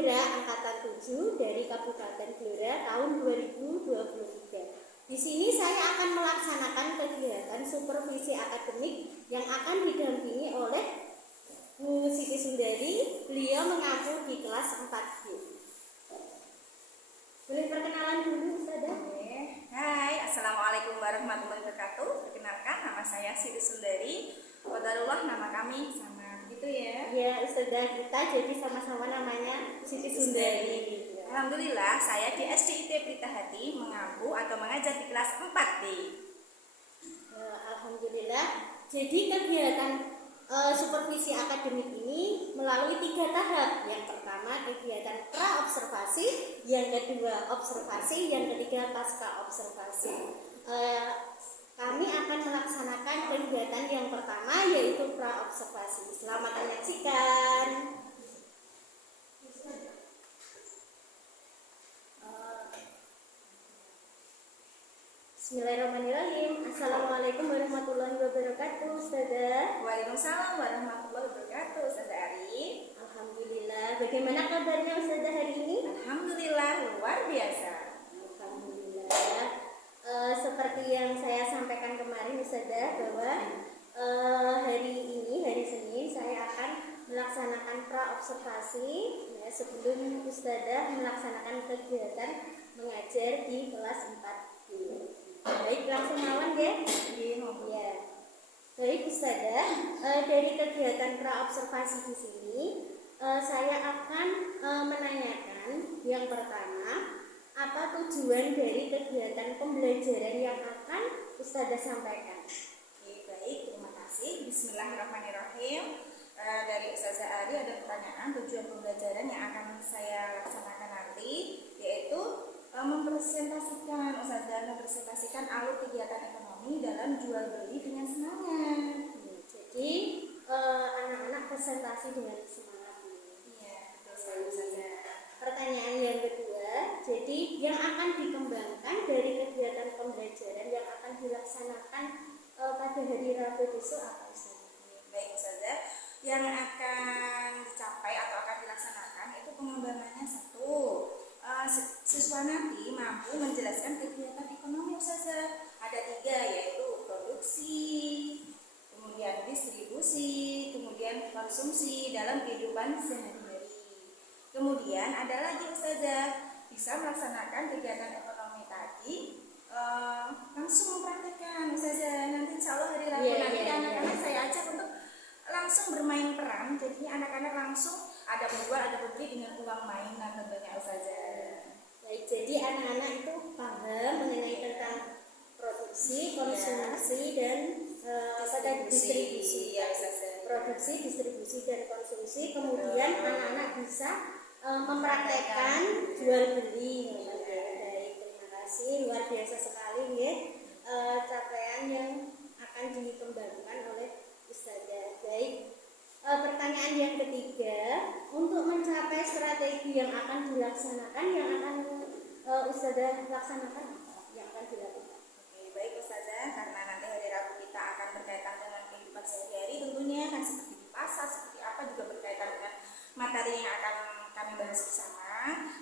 Penggerak Angkatan 7 dari Kabupaten Blora tahun 2023. Di sini saya akan melaksanakan kegiatan supervisi akademik yang akan didampingi oleh Bu Siti Sundari. Beliau mengaku di kelas 4B. Boleh perkenalan dulu, Ustazah? Hai, assalamualaikum warahmatullahi wabarakatuh. Perkenalkan, nama saya Siti Sundari. Qadarullah, nama kami sama gitu ya. Ya, Ustazah, kita jadi sama-sama namanya Siti Sundari. Alhamdulillah, saya di SDIT Pelita Hati mengaku atau mengajar di kelas 4D. Alhamdulillah. Jadi kegiatan supervisi akademik ini melalui 3 tahap. Yang pertama kegiatan pra-observasi, yang kedua observasi, yang ketiga pasca observasi. Kami akan melaksanakan kegiatan yang pertama yaitu pra-observasi. Selamat menyaksikan. Bismillahirrahmanirrahim. Assalamualaikum warahmatullahi wabarakatuh, Ustazah. Waalaikumsalam warahmatullahi wabarakatuh, Ustazah Ari. Alhamdulillah. Bagaimana kabarnya Ustazah hari ini? Alhamdulillah, luar biasa. Alhamdulillah. Seperti yang saya sampaikan kemarin, Ustazah, bahwa hari ini, hari Senin, saya akan melaksanakan pra-observasi ya, sebelum Ustazah melaksanakan kegiatan mengajar di kelas 4B. Baik, langsung mawon ya. Ya. Baik, Ustazah, dari kegiatan pra-observasi di sini saya akan menanyakan yang pertama, apa tujuan dari kegiatan pembelajaran yang akan Ustazah sampaikan? Oke, baik, terima kasih. Bismillahirrahmanirrahim. Dari Ustazah Ari ada pertanyaan tujuan pembelajaran yang akan saya laksanakan nanti, yaitu mempresentasikan alur kegiatan ekonomi dalam jual beli dengan semangat. Jadi anak-anak presentasi dengan semangat. Iya, betul sekali, Ustazah. Pertanyaan yang kedua, jadi yang akan dikembangkan dari kegiatan pembelajaran yang akan dilaksanakan pada hari Rabu besok apa, Ustazah? Baik, Ustazah, yang akan dicapai atau akan dilaksanakan itu pengembangannya satu, siswa nanti mampu menjelaskan kegiatan ekonomi, Ustazah. Ada 3, yaitu produksi, kemudian distribusi, kemudian konsumsi dalam kehidupan sehari-hari. Kemudian ada lagi, Ustazah, bisa melaksanakan kegiatan ekonomi tadi langsung mempraktekkan, Ustazah. Nanti insya Allah hari Rabu anak-anak saya ajak untuk langsung bermain peran. Jadi anak-anak langsung ada menjual, ada membeli dengan uang mainan tentunya, Ustazah. Baik, jadi anak-anak itu paham mengenai tentang produksi, konsumsi, dan distribusi. Ya, Ustazah. Produksi, distribusi, dan konsumsi. Kemudian anak-anak bisa mempraktekkan jual beli. Baik, terima kasih, luar biasa sekali ya, capaian yang akan dikembangkan oleh Ustazah. Baik, pertanyaan yang ketiga, untuk mencapai strategi yang akan dilaksanakan, yang akan Ustazah laksanakan, yang akan dilakukan. Oke, baik, Ustazah, karena nanti hari Rabu kita akan berkaitan dengan kehidupan sehari-hari, tentunya kan seperti di pasar, seperti apa juga berkaitan dengan materi yang akan kami bahas bersama.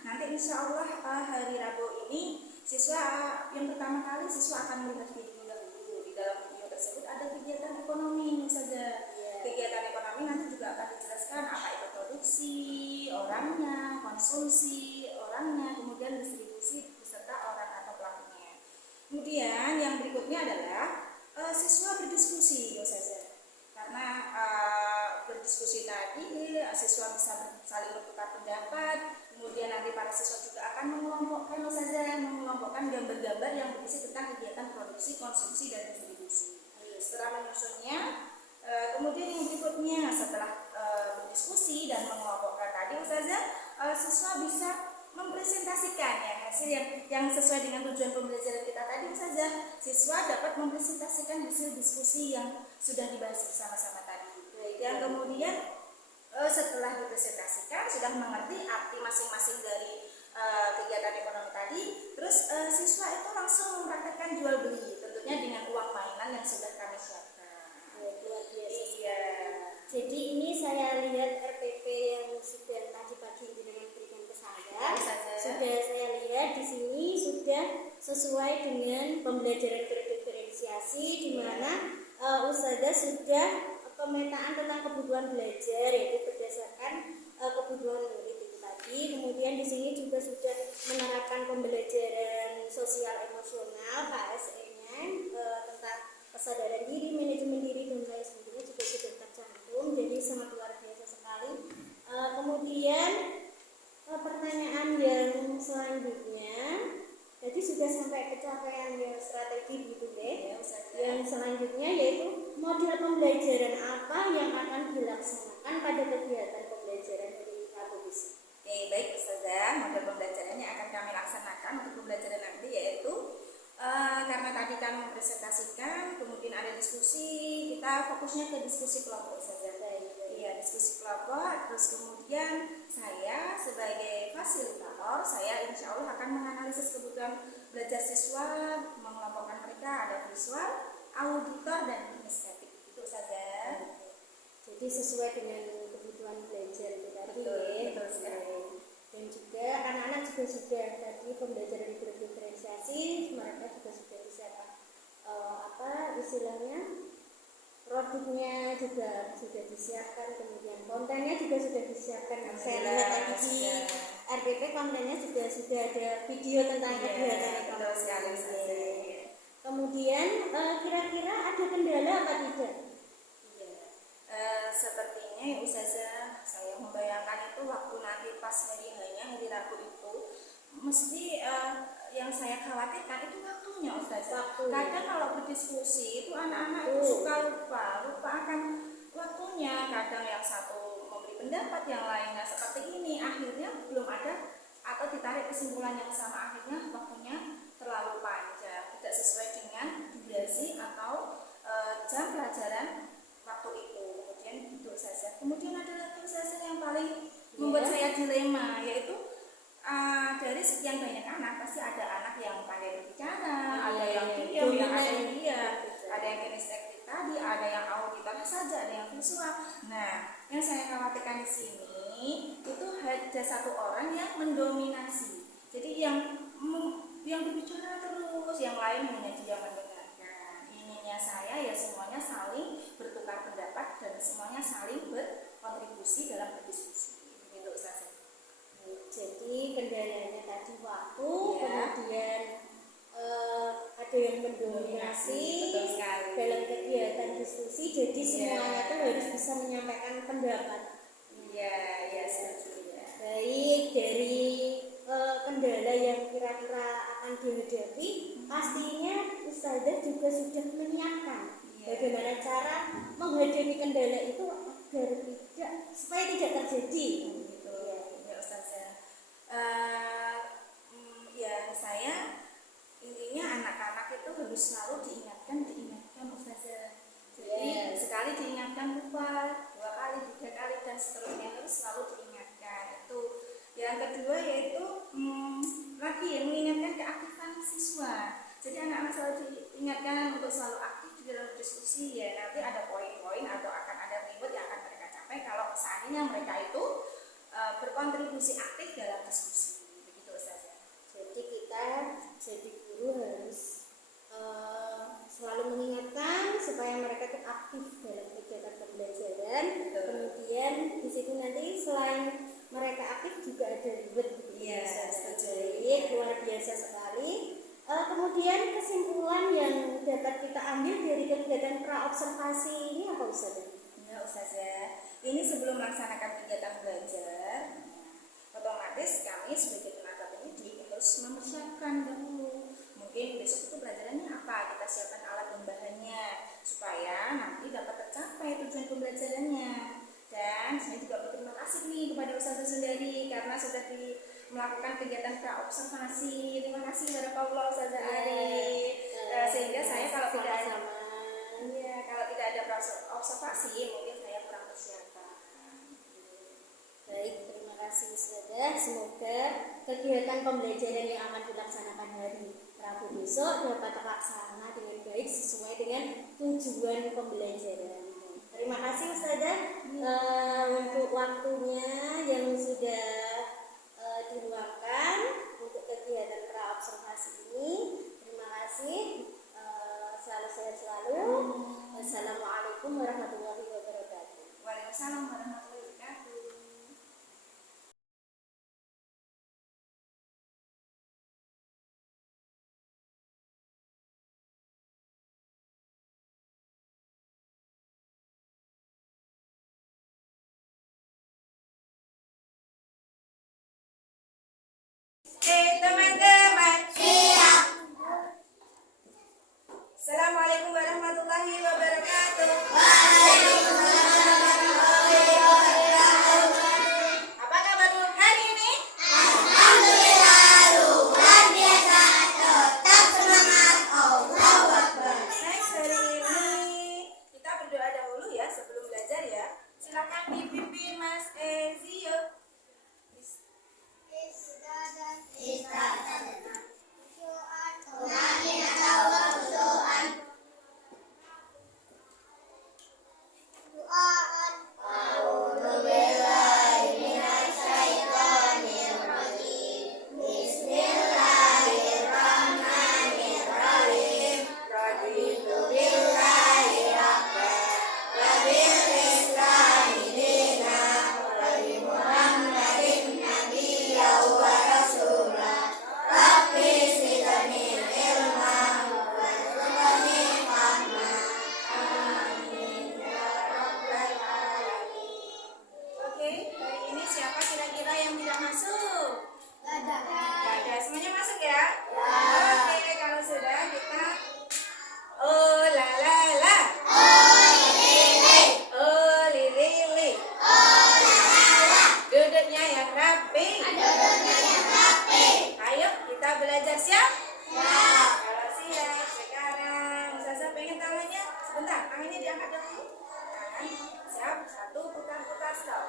Nanti insya Allah hari Rabu ini siswa yang pertama kali siswa akan melihat video dahulu. Di dalam video tersebut ada kegiatan ekonomi, Ustazah. Kegiatan ekonomi nanti juga akan dijelaskan apa itu produksi, orangnya, konsumsi, orangnya, kemudian distribusi beserta orang atau pelakunya. Kemudian yang berikutnya adalah siswa berdiskusi, Ustazah. Karena berdiskusi tadi siswa bisa saling bertukar pendapat. Kemudian nanti para siswa juga akan mengelompokkan, Ustazah, mengelompokkan gambar-gambar yang berisi tentang kegiatan produksi, konsumsi, dan distribusi. Setelah menyusunnya, kemudian yang berikutnya setelah berdiskusi dan mengelompokkan tadi, Ustazah, siswa bisa mempresentasikan ya hasil yang sesuai dengan tujuan pembelajaran kita tadi, Ustazah. Siswa dapat mempresentasikan hasil diskusi yang sudah dibahas bersama-sama tadi. Yang kemudian setelah dipresentasikan sudah mengerti arti masing-masing dari kegiatan ekonomi tadi, terus siswa itu langsung mempraktekkan jual beli, tentunya dengan uang mainan yang sudah kami siapkan. Luar biasa. Iya. Jadi ini saya lihat RPP yang sudah tadi pagi dengan berikan sudah saya lihat di sini sudah sesuai dengan pembelajaran berdiferensiasi, di mana Ustazah sudah pemetaan tentang kebutuhan belajar, yaitu berdasarkan kebutuhan murid itu tadi. Kemudian di sini juga sudah menerapkan pembelajaran sosial emosional KSE-nya tentang kesadaran diri, manajemen diri dan lain sebagainya juga sudah tercantum. Jadi sangat luar biasa sekali. Kemudian pertanyaan yang selanjutnya, jadi sudah sampai pencapaian yang strategi gitu deh. Yang selanjutnya yaitu model pembelajaran apa yang akan dilaksanakan pada kegiatan pembelajaran dari Rabu besok. Oke, baik Ustazah, model pembelajaran yang akan kami laksanakan untuk pembelajaran nanti yaitu karena tadi kan mempresentasikan, kemudian ada diskusi, kita fokusnya ke diskusi kelompok Ustazah. Iya, diskusi kelompok, terus kemudian saya sebagai fasilitator, saya insya Allah akan menganalisis kebutuhan belajar siswa, mengelompokkan mereka ada visual, auditor, dan kinestetik. Itu Ustazah. Jadi sesuai dengan kebutuhan belajar itu tadi Betul sekali. Dan juga anak-anak juga sudah tadi pembelajaran berdiferensiasi, mereka juga sudah disiapkan istilahnya produknya juga sudah disiapkan, kemudian kontennya juga sudah disiapkan. Saya lihat tadi di RPP kontennya juga sudah ada video tentang kegiatan itu. Kemudian kira-kira ada kendala apa tidak? Sepertinya ya Ustazah, saya membayangkan itu waktu nanti pas hari Rabu itu mesti yang saya khawatirkan itu waktunya Ustazah. Kadang kalau berdiskusi itu anak-anak itu suka lupa akan waktunya. Kadang yang satu memberi pendapat, yang lainnya seperti ini, akhirnya belum ada atau ditarik kesimpulan yang sama, akhirnya waktunya terlalu panjang, tidak sesuai dengan durasi atau jam pelajaran waktu itu. Itu saja. Kemudian ada lagi Ustazah yang paling membuat saya dilema, yaitu dari sekian banyak anak pasti ada anak yang pandai berbicara, ada yang diam, ada yang kinestetik tadi, ada yang auditor saja, ada yang visual. Nah, yang saya khawatirkan di sini itu ada satu orang yang mendominasi. Jadi yang berbicara terus, yang lain hanya diam mendengarkan. Ininya saya ya semuanya saling bertukar pendapat dan semuanya saling berkontribusi dalam berdiskusi. Begitu Ustazah. Jadi kendalanya tadi waktu, kemudian ada yang mendominasi dalam kegiatan diskusi. Jadi semuanya itu harus bisa menyampaikan pendapat. Iya, setuju ya. Baik, dari kendala yang kira-kira akan dihadapi, pastinya Ustazah juga sudah menyiapkan bagaimana cara menghadapi kendala itu agar supaya tidak terjadi. Ya Ustazah. Saya intinya anak-anak itu harus selalu diingatkan Ustazah. Jadi sekali diingatkan lupa, 2 kali, 3 kali dan seterusnya, harus selalu diingatkan. Itu yang kedua yaitu mengingatkan keaktifan siswa. Jadi anak-anak selalu diingatkan untuk selalu aktif di dalam diskusi ya. Nanti ada poin-poin atau akan ada reward yang akan mereka capai kalau seandainya mereka itu berkontribusi aktif dalam diskusi. Begitu Ustazah. Jadi kita jadi guru harus selalu mengingatkan supaya mereka itu aktif dalam kegiatan pembelajaran. Kemudian di situ nanti selain mereka aktif juga ada reward. Jadi luar biasa sekali. Kemudian kesimpulan yang dapat kita ambil dari kegiatan praobservasi ini apa Ustazah? Ya Ustazah, ini sebelum melaksanakan kegiatan belajar, otomatis kami sebagai tenaga pendidik harus mempersiapkan dahulu. Mungkin besok itu pelajarannya apa, kita siapkan alat dan bahannya supaya nanti dapat tercapai tujuan pembelajarannya. Dan saya juga berterima kasih nih kepada Ustazah Sundari karena sudah melakukan kegiatan praobservasi. Terima kasih kepada Paula Ustazah Ari. Sehingga saya kalau tidak ada praobservasi mungkin saya kurang persiapan. Baik, terima kasih Ustazah. Semoga kegiatan pembelajaran yang akan dilaksanakan hari Rabu besok dapat terlaksana dengan baik sesuai dengan tujuan pembelajaran. Terima kasih Ustazah untuk waktunya yang sudah diluangkan. ini. Terima kasih. Selalu sehat selalu. Assalamualaikum warahmatullahi wabarakatuh. Waalaikumsalam warahmatullahi wabarakatuh. Oke, teman-teman. Siap. Assalamualaikum warahmatullahi wabarakatuh. Apa kabar hari ini? Alhamdulillah, luar biasa, tetap semangat, Allahu Akbar. Next, hari ini kita berdoa dahulu ya sebelum belajar ya. Silakan dipimpin Mas Ezio. Oke, hari ini siapa kira-kira yang tidak masuk? Gak ada. Semuanya masuk ya? Oke, kalau sudah kita oh la la la. Oh lili li. Duduknya yang rapi. Ayo kita belajar siap? Kalau siap, sekarang Ustazah pengen tangannya sebentar, tangannya diangkat dulu. Tangan siap, satu putar-putar stop.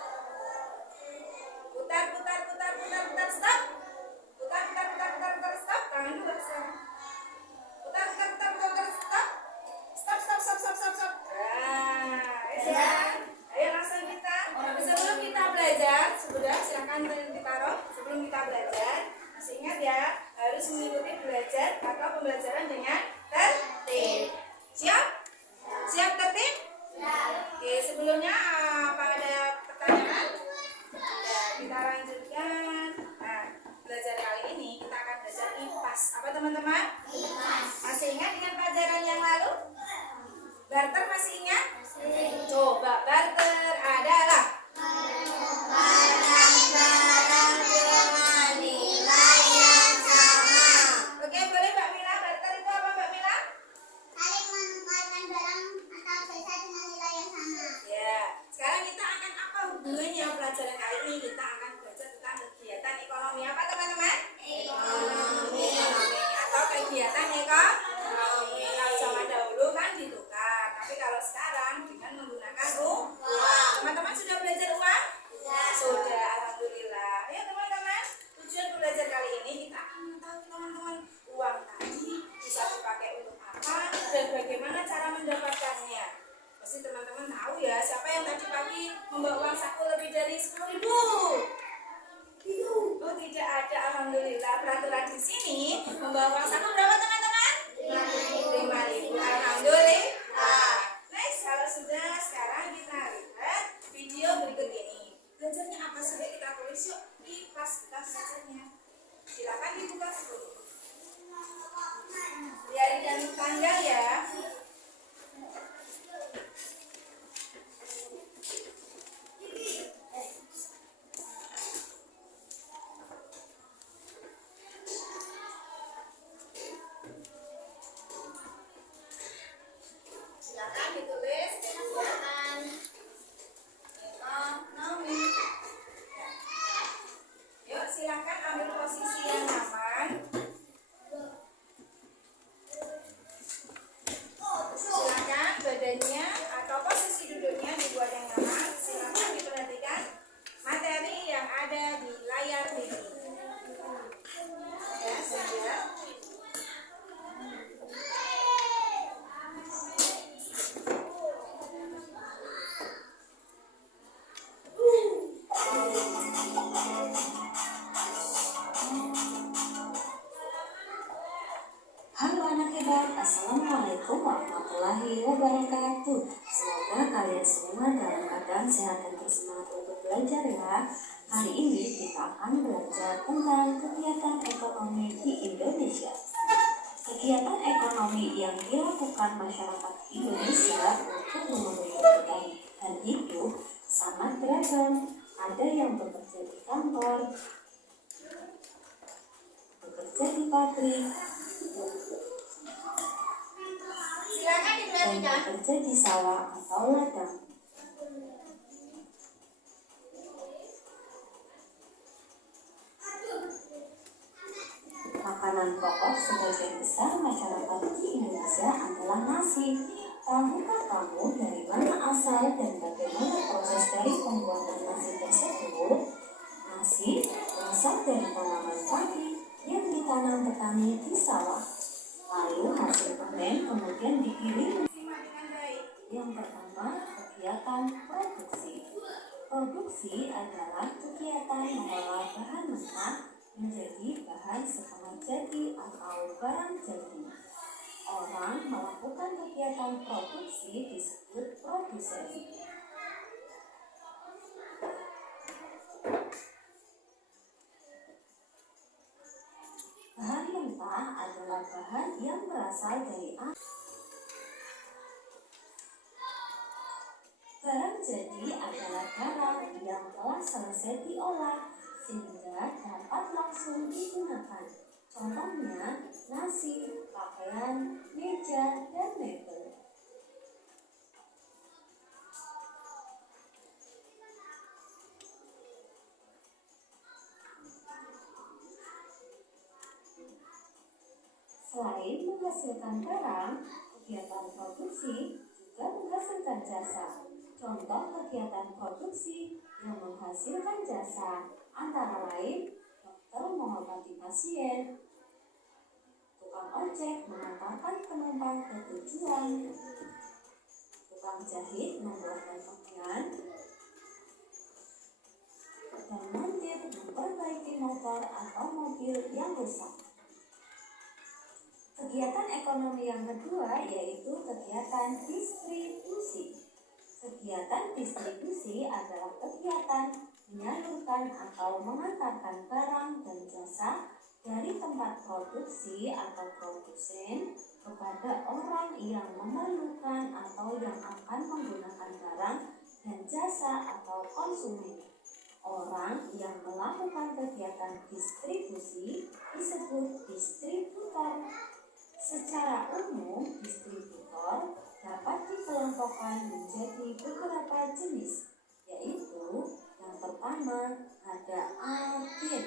Putar stop. Putar stop. Tangan dua siap. Putar stop. Stop. Ya. Ayo langsung kita. Sebelum kita belajar, silakan ditaruh. Sebelum kita belajar, masih ingat ya, harus mengikuti belajar atau pembelajaran dengan tertib. Siap? Siap tertib? Oke, sebelumnya apa ada pertanyaan? Ya, kita lanjutkan. Nah, belajar kali ini kita akan belajar IPAS. Apa teman-teman? Masih ingat dengan pelajaran yang lalu? Barter masih ingat? Coba barter adalah Oke, boleh Mbak Mila, barter itu apa Mbak Mila? Ya, sekarang kita akan apa hubungannya pelajaran kali ini? Kita akan belajar tentang kegiatan ekonomi apa teman-teman? Ekonomi atau kegiatan ekonomi. Kalau zaman dahulu kan ditukar, tapi kalau sekarang dengan menggunakan uang. Teman-teman sudah belajar uang? Sudah, alhamdulillah. Ayo teman-teman, tujuan belajar kali ini kita akan mengetahui teman-teman uang tadi bisa dipakai untuk apa dan bagaimana cara mendapatkannya. Pasti teman-teman tahu ya, siapa yang tadi pagi membawa uang saku lebih dari 10.000? Oh tidak ada, alhamdulillah. Peraturan di sini membawa uang saku berapa teman-teman? 5.000. Alhamdulillah. Next, kalau sudah, sekarang kita lihat video berikut ini. Belajarnya apa sih? Kita tulis yuk di pas kita belajarnya. Silakan dibuka dulu. Biar jangan tanggal ya. Silakan ditulis kegiatan ekonomi. Yuk silakan ambil posisi yang aman. Halo anak hebat, Assalamualaikum warahmatullahi wabarakatuh. Semoga kalian semua dalam keadaan sehat dan bersemangat untuk belajar ya. Hari ini kita akan belajar tentang kegiatan ekonomi di Indonesia. Kegiatan ekonomi yang dilakukan masyarakat Indonesia untuk memenuhi kebutuhan hidup sangat beragam. Ada yang bekerja di kantor, bekerja di pabrik, dan bekerja di sawah atau ladang. Makanan pokok sebagian besar masyarakat di Indonesia adalah nasi. Tahukah kamu dari mana asal dan bagaimana proses dari pembuatan nasi tersebut? Nasi berasal dari tanaman padi yang ditanam petani di sawah. Lalu hasil panen kemudian digiling. Yang pertama, kegiatan produksi. Produksi adalah kegiatan mengolah bahan mentah menjadi bahan setengah jadi atau barang jadi. Orang melakukan kegiatan produksi disebut produsen. Bahan mentah adalah bahan yang berasal dari air. Barang jadi adalah barang yang telah selesai diolah sehingga dapat langsung digunakan. Contohnya nasi, pakaian, meja, dan mebel. Selain menghasilkan barang, kegiatan produksi juga menghasilkan jasa. Contoh kegiatan produksi yang menghasilkan jasa antara lain dokter mengobati pasien, tukang ojek mengantarkan penumpang ke tujuan, tukang jahit membuatkan pakaian, dan montir memperbaiki motor atau mobil yang rusak. Kegiatan ekonomi yang kedua yaitu kegiatan distribusi. Kegiatan distribusi adalah kegiatan menyalurkan atau mengantarkan barang dan jasa dari tempat produksi atau produsen kepada orang yang memerlukan atau yang akan menggunakan barang dan jasa atau konsumen. Orang yang melakukan kegiatan distribusi disebut distributor. Secara umum, distributor dapat dikelompokkan menjadi beberapa jenis, yaitu yang pertama ada agen,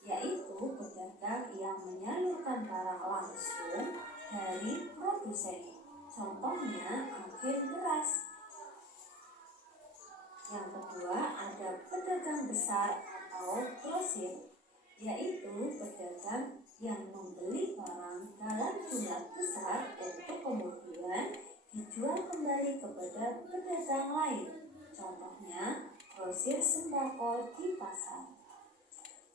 yaitu pedagang yang menyalurkan barang langsung dari produsen. Contohnya agen beras. Yang kedua ada pedagang besar atau grosir, yaitu pedagang yang membeli barang dalam jumlah besar untuk kemudian dijual kembali kepada pedagang lain. Contohnya grosir sembako di pasar.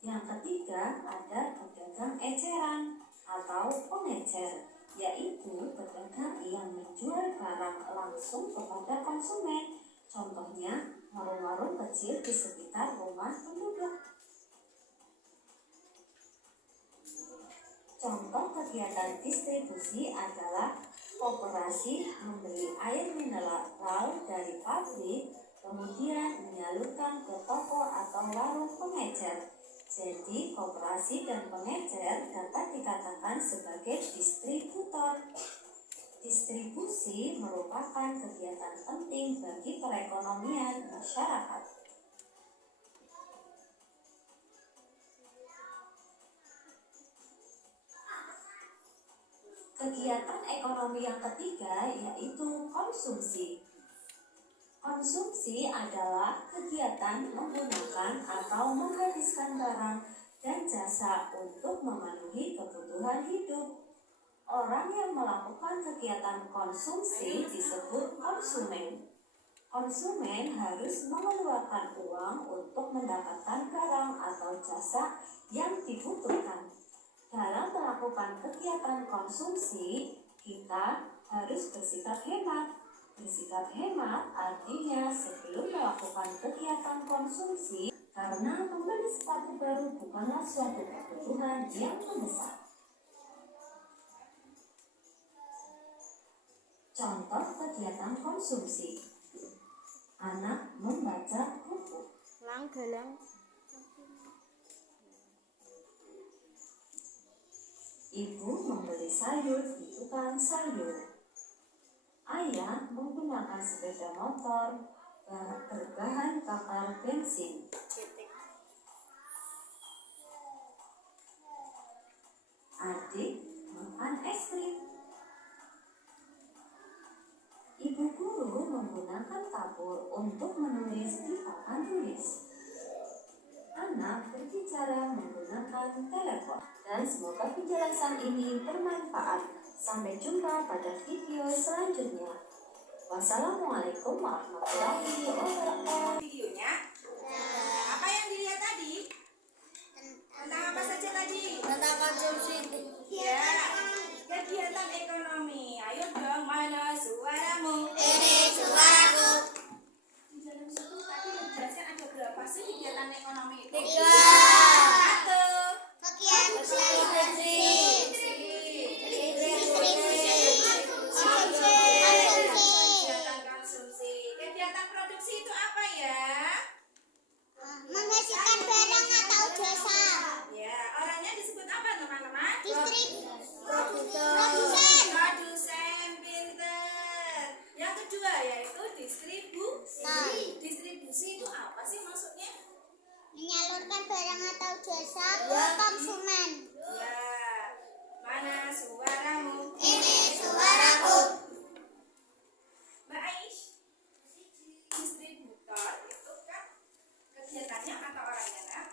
Yang ketiga ada pedagang eceran atau pengecer, yaitu pedagang yang menjual barang langsung kepada konsumen. Contohnya warung-warung kecil di sekitar rumah penduduk. Contoh kegiatan distribusi adalah koperasi membeli air mineral dari pabrik, kemudian menyalurkan ke toko atau warung pengecer. Jadi, koperasi dan pengecer dapat dikatakan sebagai distributor. Distribusi merupakan kegiatan penting bagi perekonomian masyarakat. Kegiatan ekonomi yang ketiga yaitu konsumsi. Konsumsi adalah kegiatan menggunakan atau menghabiskan barang dan jasa untuk memenuhi kebutuhan hidup. Orang yang melakukan kegiatan konsumsi disebut konsumen. Konsumen harus mengeluarkan uang untuk mendapatkan barang atau jasa yang dibutuhkan. Dalam melakukan kegiatan konsumsi, kita harus bersikap hemat. Bersikap hemat artinya sebelum melakukan kegiatan konsumsi, karena membeli sepatu baru bukanlah suatu kebutuhan yang mendesak. Contoh kegiatan konsumsi: anak membaca buku, galang. ibu membeli sayur di tukang sayur, ayah menggunakan sepeda motor berbahan bakar bensin, adik makan es krim, ibu guru menggunakan kapur untuk menulis di papan tulis, anak berbicara menggunakan telepon. Dan semoga penjelasan ini bermanfaat. Sampai jumpa pada video selanjutnya. Wassalamualaikum warahmatullahi wabarakatuh. Videonya apa yang dilihat tadi? Tentang apa saja tadi? Tentang konsumsi. Ya, kegiatan ekonomi. Ayo dong, mana suaramu? Ini suaraku. Di dalam situ tadi menjelaskan ada berapa sih kegiatan ekonomi itu? 3. Satu. Konsumsi. Kegiatan konsumsi. Kegiatan produksi itu apa ya? Menghasilkan barang atau jasa. Ya, orangnya disebut apa teman-teman? Produsen. Produsen, pinter. Yang kedua yaitu distribusi. Distribusi itu apa sih maksudnya? Menyalurkan barang atau jasa ke konsumen. Ya, mana suaramu? Ini suaraku. Mbak Aish, distributor itu kan kegiatannya atau orangnya nak?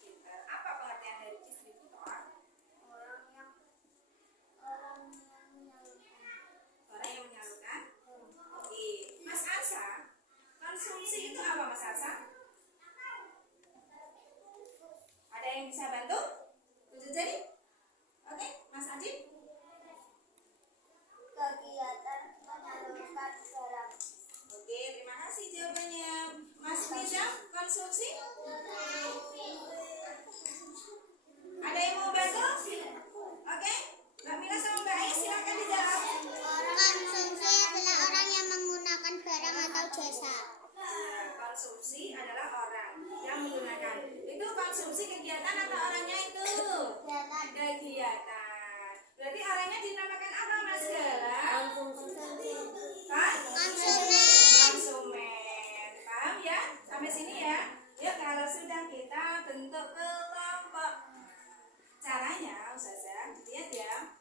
Pinter. Apa pengertian dari distributor? Orang yang menyalurkan. Oke, Mas Arsa, konsumsi itu apa Mas Arsa? Ada yang bisa bantu? Tujuh jari? Oke, Mas Adit? Kegiatan menyalurkan barang. Oke, terima kasih jawabannya. Mas Nizam, konsumsi? Ada yang mau bantu? Oke, Mbak Mila sama Mbak Ais silakan dijawab. Konsumsi adalah orang yang menggunakan barang atau jasa. Konsumsi adalah orang yang menggunakan. Itu konsumsi kegiatan atau orangnya itu? Kegiatan. Berarti orangnya dinamakan apa Mas Galang? Konsumen. Paham ya? Sampai sini ya. Yuk kalau sudah kita bentuk kelompok. Caranya Ustazah, lihat ya.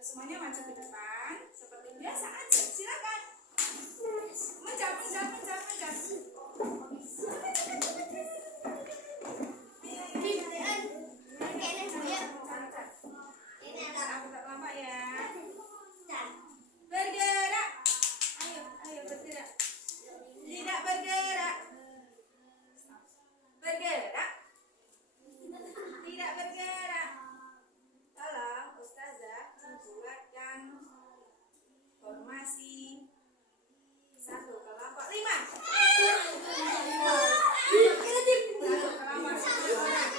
Semuanya maju ke depan seperti biasa aja. Silakan. Menjawab. Aku tak lama ya. Bergerak. Ayo bergerak. Tidak bergerak. Bergerak. Tidak bergerak. Tolong Ustazah membuatkan formasi satu kelompok 5. Satu kelompok 1 orang.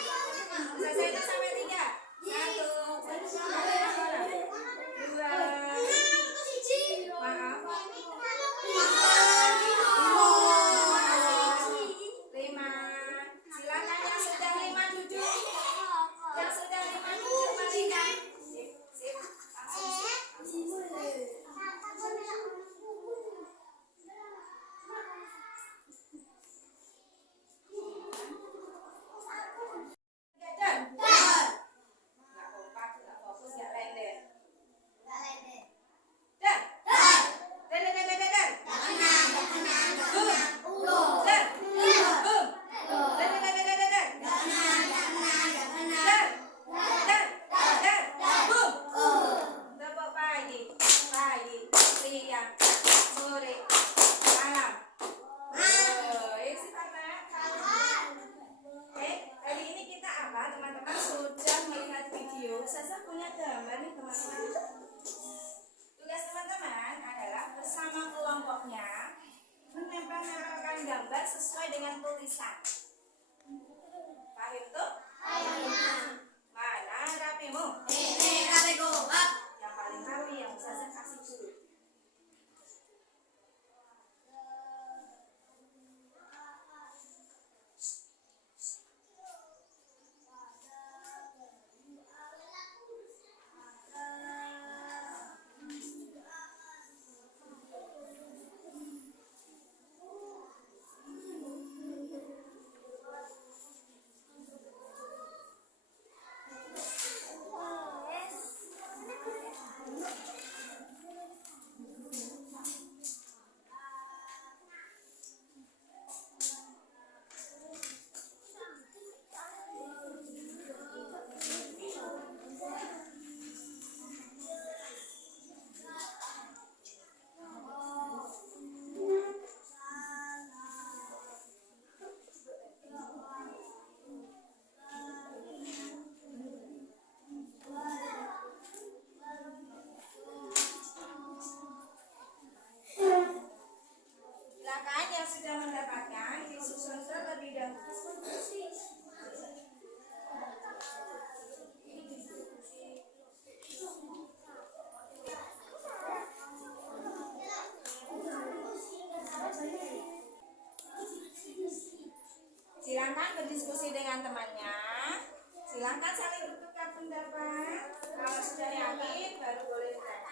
Ustazah itu sampai 3. 1, 2, sesuai dengan tulisan. Paham tuh? Mana rapimu? Yang paling rapi yang Ustazah kasih dulu. Silakan yang sudah mendapatkan disusun terlebih dahulu. Silakan berdiskusi dengan temannya. Silakan saling bertukar pendapat. Kalau sudah yakin baru boleh ditanya.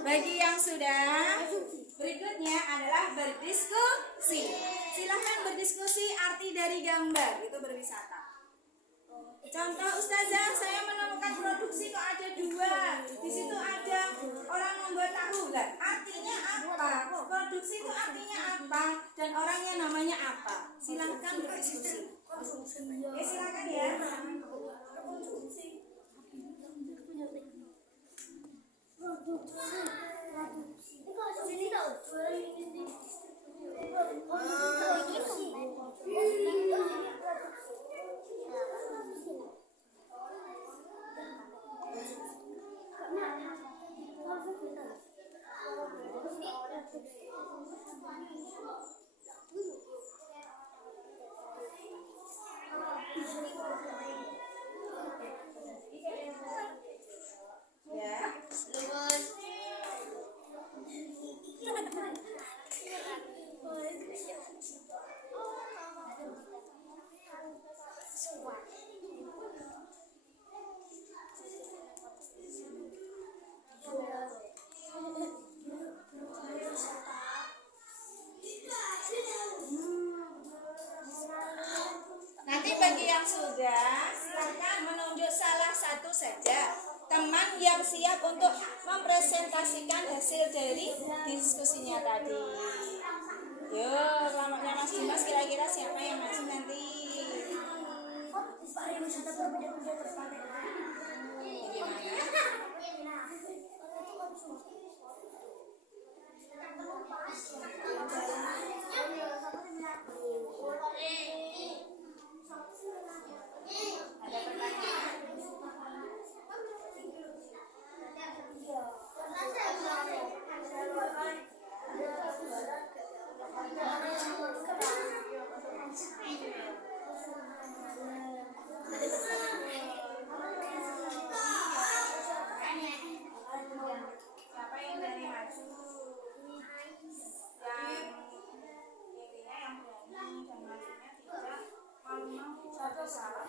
Bagi yang sudah, berikutnya adalah berdiskusi. Silahkan berdiskusi arti dari gambar, itu berwisata. Contoh Ustazah, saya menemukan produksi kok ada 2. Di situ ada orang membuat tahu. Lah, artinya apa? Produksi itu artinya apa? Dan orangnya namanya apa? Silahkan berdiskusi. Oke, silakan ya. Ya. yang siap untuk mempresentasikan hasil dari diskusinya tadi. Yuk, kelompoknya Mas Dimas kira-kira siapa yang maju nanti? Ada pertanyaan? Siapa yang berani maju? Yang intinya yang berani dan majunya tidak mau satu salah.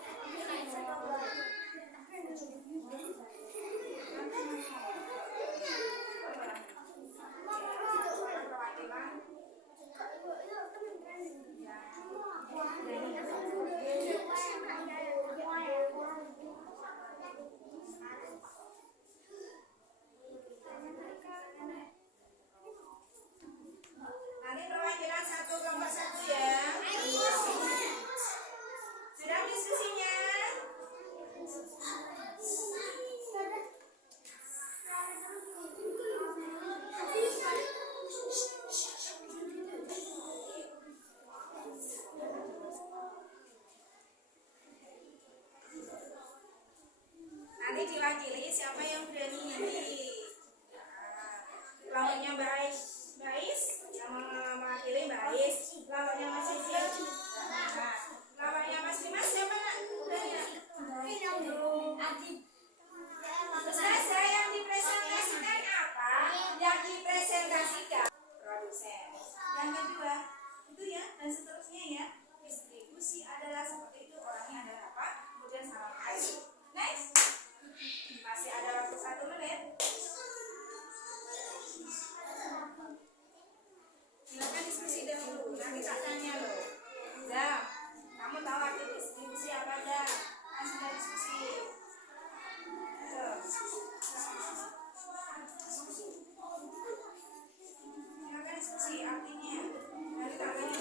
Nanti perwakilan satu kelompok satu ya. Sudah diskusinya? Nanti diwakili siapa yang berani nanti. Kelompoknya Mbak Ais yang mewakili Mbak Ais. Kelompoknya Mas Cici. Kelompoknya Mas Dimas siapa nak? Ustazah, yang dipresentasikan apa? Yang dipresentasikan produsen. Yang kedua itu ya, dan seterusnya ya. Distribusi adalah seperti itu, orangnya adalah apa? Kemudian sama kali. Next. Masih ada waktu 1 menit. Silakan diskusi dahulu. Nanti tak tanya loh. Zam, kamu tahu arti distribusi apa dah? Kan sudah diskusi. Silakan diskusi artinya. Nanti tak tanya.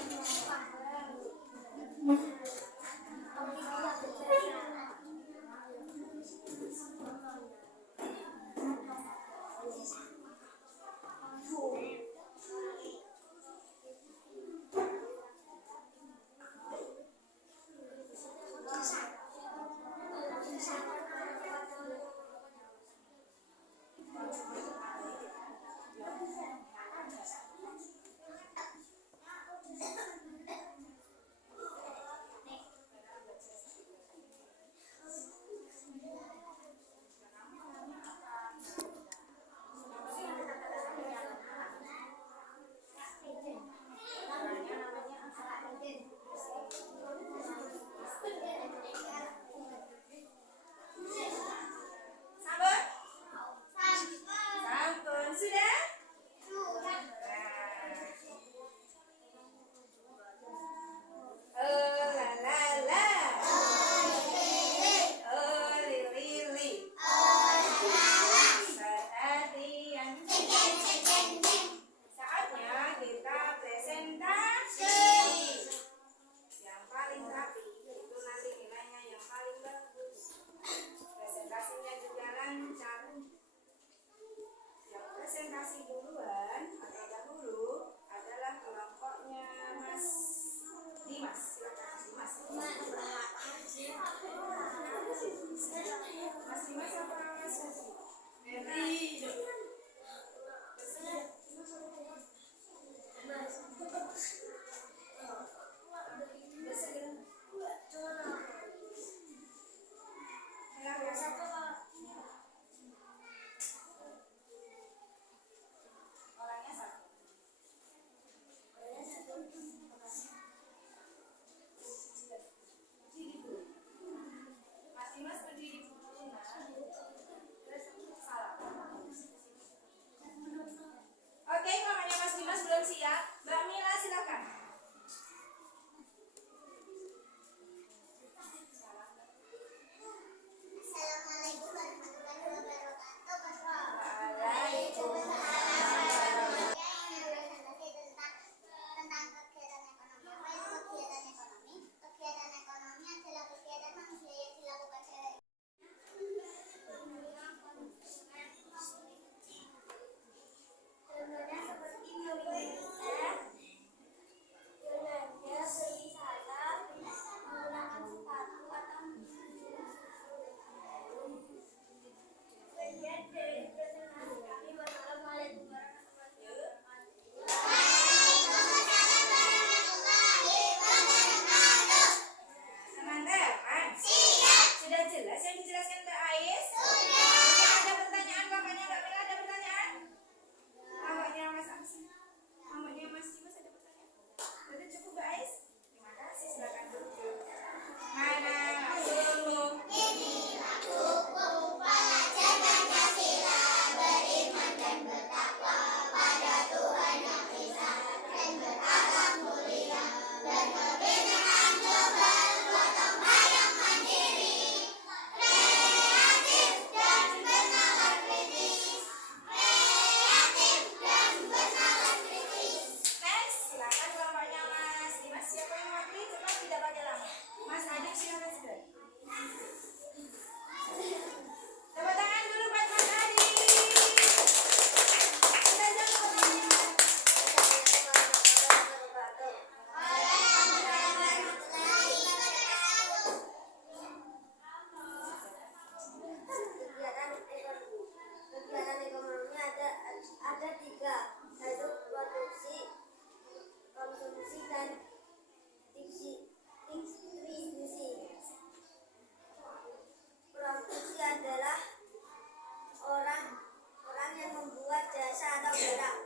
atau barang.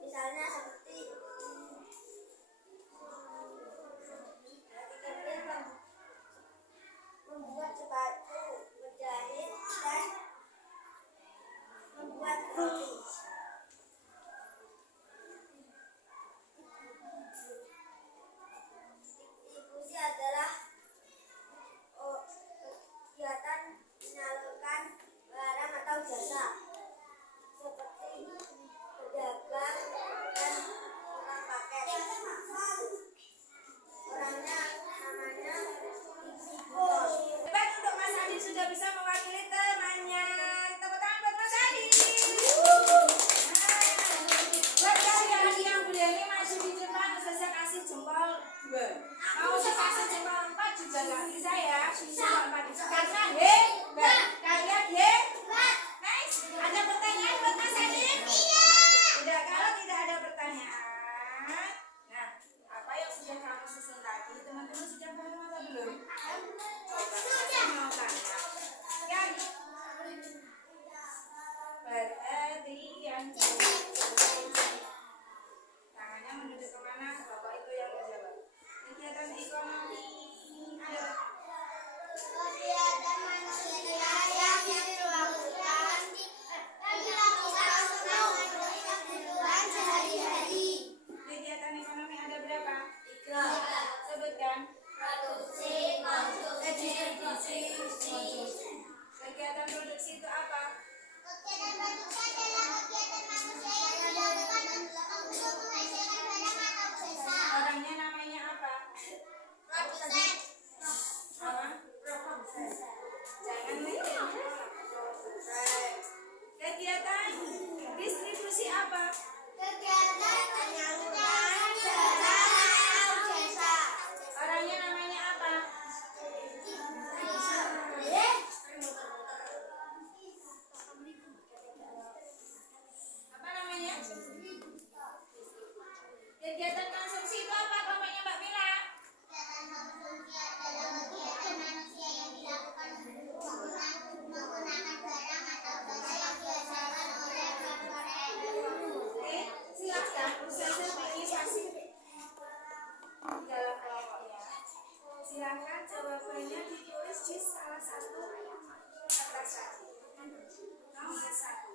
Misalnya seperti membuat sepatu, menjahit, dan membuat roti. Distribusi adalah kegiatan menyalurkan barang atau jasa seperti pedagang dan tukang paket. Orangnya namanya distributor. Hebat untuk Mas Adi sudah bisa mewakili temannya. Tepuk tangan buat Mas Adi. Buat kalian yang kuliahnya masih di Jepang, saya kasih jempol 2. Mau saya kasih jempol 4 juga nggak bisa ya. Jempol 4 karena hebat. Kalian hebat. Nice. Ada pertanyaan buat Mas Adi? Tidak. Kalau tidak ada pertanyaan, nah apa yang sudah kamu susun tadi teman-teman sudah paham atau belum? Mau tanya. Kan? Perhatian. Tangannya menunjuk kemana? Bapak itu yang menjawab. Kegiatan ekonomi ada. Kegiatan manusia yang dilakukan kebutuhan sehari-hari. Kegiatan ekonomi ada berapa? 3. Sebutkan. Produksi, konsumsi, distribusi. Kegiatan produksi itu apa? Kegiatan produksi adalah kegiatan manusia yang dilakukan untuk menghasilkan barang atau jasa. Orangnya namanya apa? Produsen. Apa? Jangan mikir. Kegiatan distribusi apa? Kegiatan penyaluran barang atau jasa. Orangnya namanya apa? Apa namanya? Kegiatan konsumsi itu apa kelompoknya Mbak Mila? Kegiatan konsumsi adalah kegiatan manusia yang dilakukan menggunakan barang atau jasa yang dihasilkan oleh orang lain. Oke, silakan proses partisipasi dalam kelompoknya. Silakan jawabannya ditulis di salah satu kertas tadi. Nomor 1.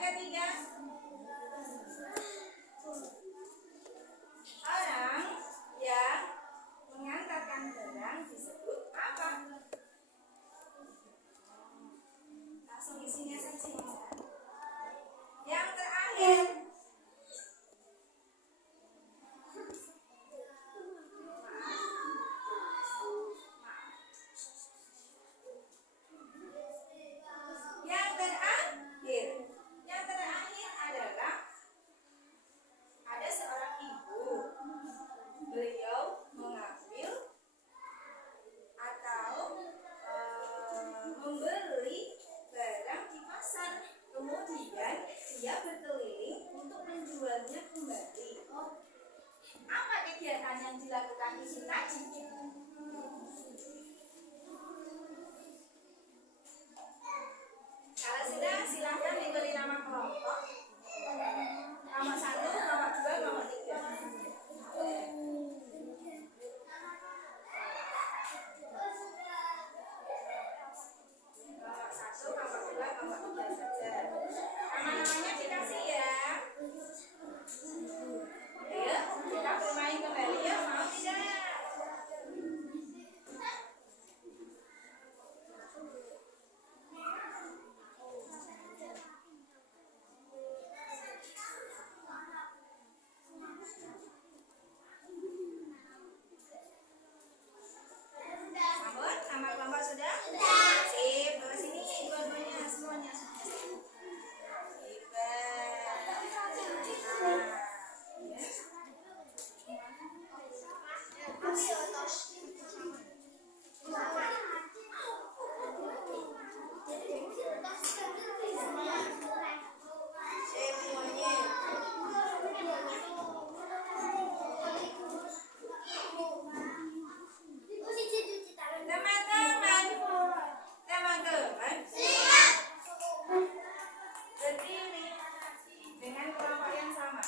ketiga, orang yang mengantarkan barang disebut apa? Langsung isinya saja. Yang terakhir, yang terakhir adalah ada seorang ibu. Beliau mengambil atau membeli barang di pasar, kemudian dia berkeliling untuk menjualnya kembali. Apa kegiatan yang dilakukan di sini tadi? Kalau sudah, silahkan diberi nama kelompok. Nomor 1, nomor 2, nomor 3. Nomor 1, nomor 2, nomor 3 saja. Nama-namanya dikasih ya. Ayo, kita bermain kembali ya, mau tidak? Sabar, nama kelompok sudah? Sip, bawa sini dua-duanya semuanya. Teman-teman, berdiri dengan kelompok yang sama.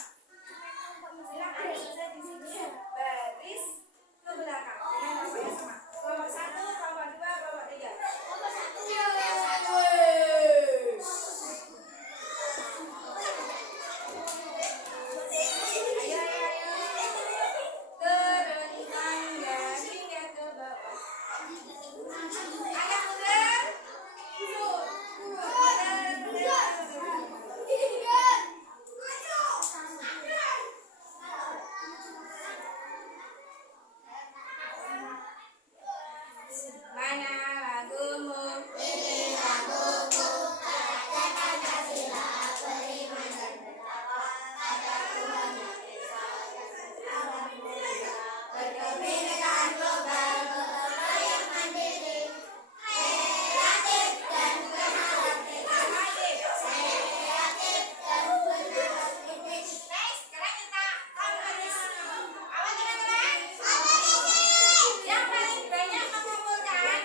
Silakan saja di sini baris ke belakang dengan kelompok yang sama. Kelompok 1, kelompok 2, kelompok 3. Ayo. Turun tangga hingga ke bawah. Agak mundur. Mana lagumu? Ini lagumu. Katakan Pancasila, beriman dan bertakwa. Berkebinekaan global, berlayar mandiri, kreatif dan berharap kritis. Kreatif dan berharap kritis. Next, sekarang kita kompetisi. Apa teman-teman? Yang paling banyak mengumpulkan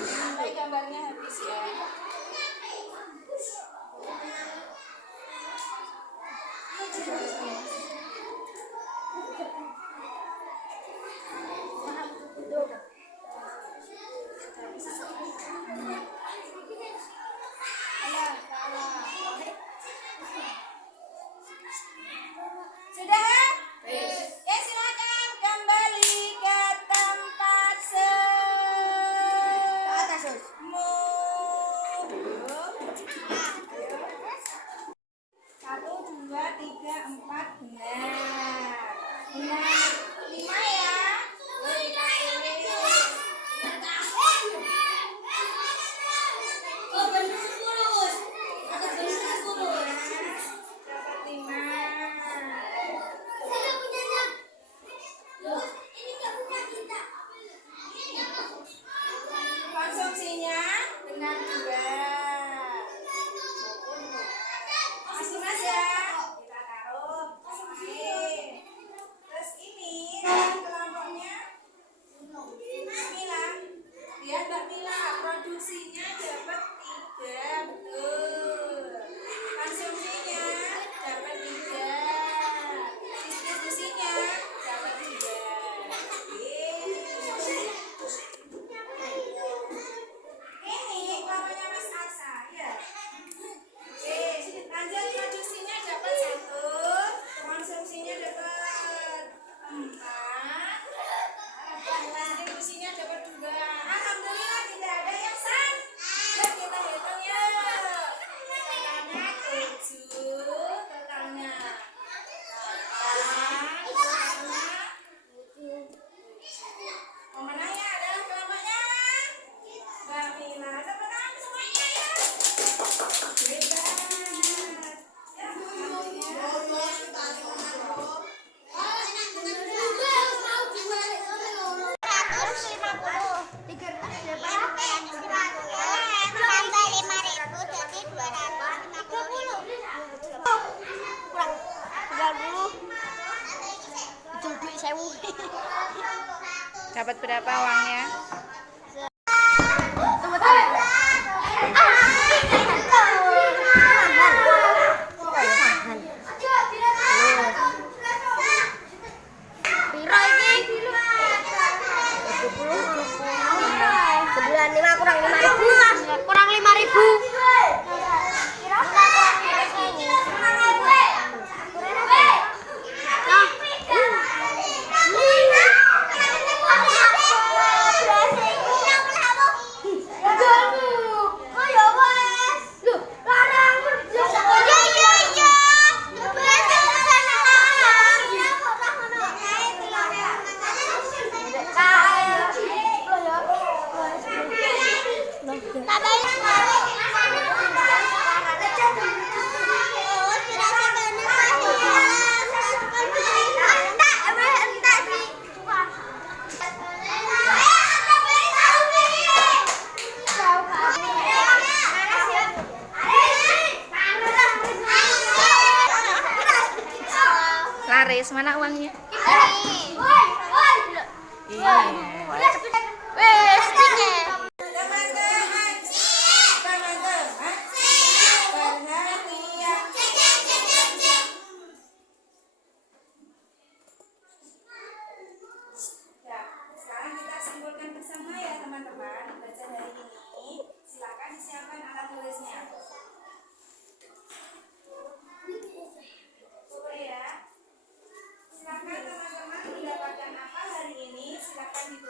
Sampai gambarnya habis ya. Sudah? Ya silakan kembali ke tempat semula. Satu, dua, tiga, empat, benar. Benar. 5 ya. Kita tulis. Dapat 5. Konsumsinya benar juga. Masih mas ya. Kita taruh. Oke. Terus ini kelompoknya Mila. Lihat Mbak Mila, produksinya dapat 3, betul. Konsumsinya dapat 3. Distribusinya dapat 3. Ini kelompoknya Mas Asa, ya. Oke, lanjut produksinya dapat 1, konsumsinya dapat 4, distribusinya dapat 2. Alhamdulillah tidak ada yang salah. Yuk kita hitung ya. Totalnya 7, totalnya 8, totalnya 7. Pemenangnya adalah kelompoknya Mbak Mila. Tepuk tangan semuanya ya. Hebat. Ya, dapat berapa uangnya? Sebulan 5 kurang 5.000. Kurang 5.000. Laris, mana uangnya? Iya. Sekarang kita simpulkan bersama ya teman-teman. Baca hari ini, silakan disiapkan alat tulisnya. Boleh ya. Silakan teman-teman mendapatkan apa hari ini? Silakan ditulis.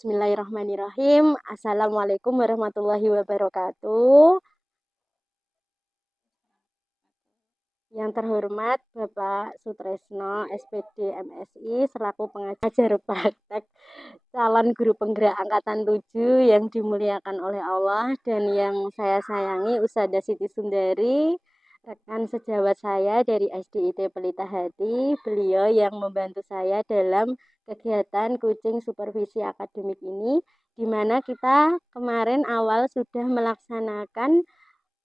Bismillahirrahmanirrahim. Assalamualaikum warahmatullahi wabarakatuh. Yang terhormat Bapak Sutresno, SPD MSI, selaku pengajar praktek calon guru penggerak Angkatan 7 yang dimuliakan oleh Allah dan yang saya sayangi Ustazah Siti Sundari, rekan sejawat saya dari SDIT Pelita Hati. Beliau yang membantu saya dalam kegiatan coaching supervisi akademik ini, di mana kita kemarin awal sudah melaksanakan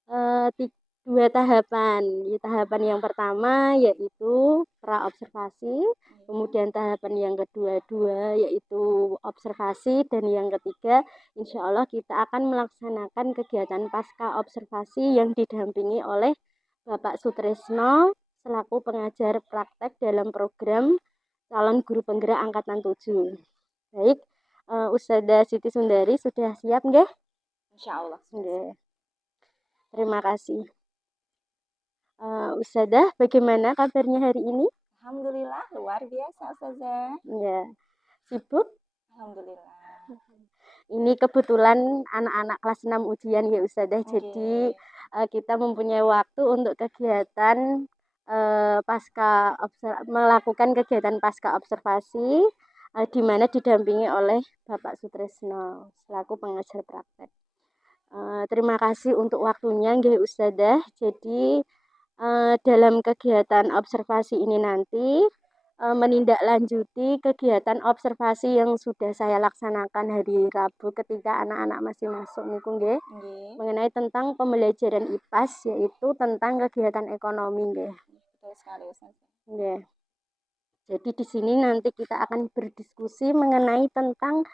eh, ti- dua tahapan. Tahapan yang pertama yaitu pra-observasi, kemudian tahapan yang kedua yaitu observasi, dan yang ketiga insya Allah kita akan melaksanakan kegiatan pasca observasi yang didampingi oleh Bapak Sutresno selaku pengajar praktek dalam program calon guru penggerak Angkatan 7. Baik, Ustazah Siti Sundari sudah siap nggih? Insya Allah. Nggih. Terima kasih. Ustazah, bagaimana kabarnya hari ini? Alhamdulillah luar biasa Ustazah. Ya, sibuk? Alhamdulillah. Ini kebetulan anak-anak kelas 6 ujian ya Ustazah. Oke. Jadi kita mempunyai waktu untuk kegiatan melakukan kegiatan pasca observasi di mana didampingi oleh Bapak Sutresno selaku pengajar praktek. Terima kasih untuk waktunya nggih Ustazah. Jadi dalam kegiatan observasi ini nanti menindaklanjuti kegiatan observasi yang sudah saya laksanakan hari Rabu ketika anak-anak masih masuk niku nggih, mengenai tentang pembelajaran IPAS, yaitu tentang kegiatan ekonomi nggih. Betul sekali Ustazah. Nggih. Jadi di sini nanti kita akan berdiskusi mengenai tentang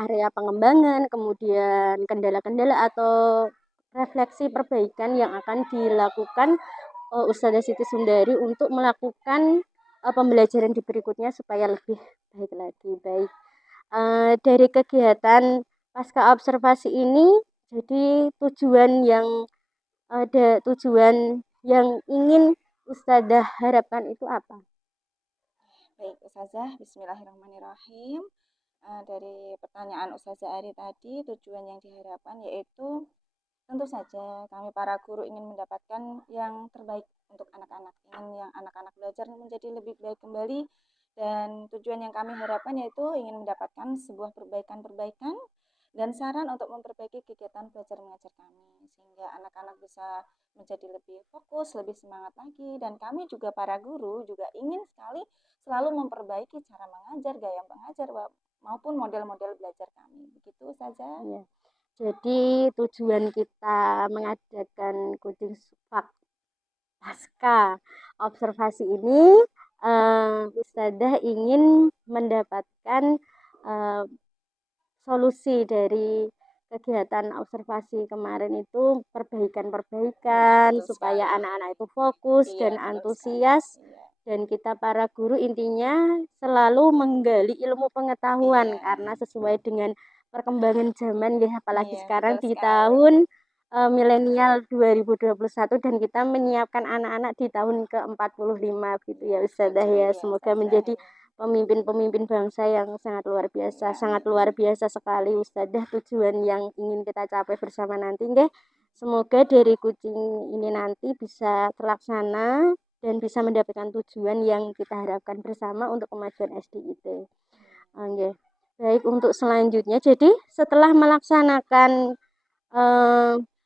area pengembangan, kemudian kendala-kendala atau refleksi perbaikan yang akan dilakukan Ustazah Siti Sundari untuk melakukan pembelajaran di berikutnya supaya lebih baik lagi. Baik, dari kegiatan pasca observasi ini, jadi tujuan yang ingin Ustazah harapkan itu apa? Baik Ustazah, Bismillahirrahmanirrahim. Dari pertanyaan Ustazah Ari tadi, tujuan yang diharapkan yaitu tentu saja kami para guru ingin mendapatkan yang terbaik untuk anak-anak, ingin yang anak-anak belajar menjadi lebih baik kembali, dan tujuan yang kami harapkan yaitu ingin mendapatkan sebuah perbaikan-perbaikan dan saran untuk memperbaiki kegiatan belajar mengajar kami sehingga anak-anak bisa menjadi lebih fokus, lebih semangat lagi, dan kami juga para guru juga ingin sekali selalu memperbaiki cara mengajar, gaya mengajar maupun model-model belajar kami. Begitu saja. Ya. Jadi tujuan kita mengadakan coaching pasca observasi ini, Ustazah ingin mendapatkan solusi dari kegiatan observasi kemarin itu perbaikan-perbaikan supaya anak-anak itu fokus dan antusias. Dan kita para guru intinya selalu menggali ilmu pengetahuan karena sesuai dengan perkembangan zaman ya, apalagi sekarang di tahun milenial 2021 dan kita menyiapkan anak-anak di tahun ke-45 gitu ya Ustazah ya. Semoga menjadi pemimpin-pemimpin bangsa yang sangat luar biasa sekali Ustazah tujuan yang ingin kita capai bersama nanti nggih. Semoga dari coaching ini nanti bisa terlaksana dan bisa mendapatkan tujuan yang kita harapkan bersama untuk kemajuan SDIT. Nggih. Baik, untuk selanjutnya, jadi setelah melaksanakan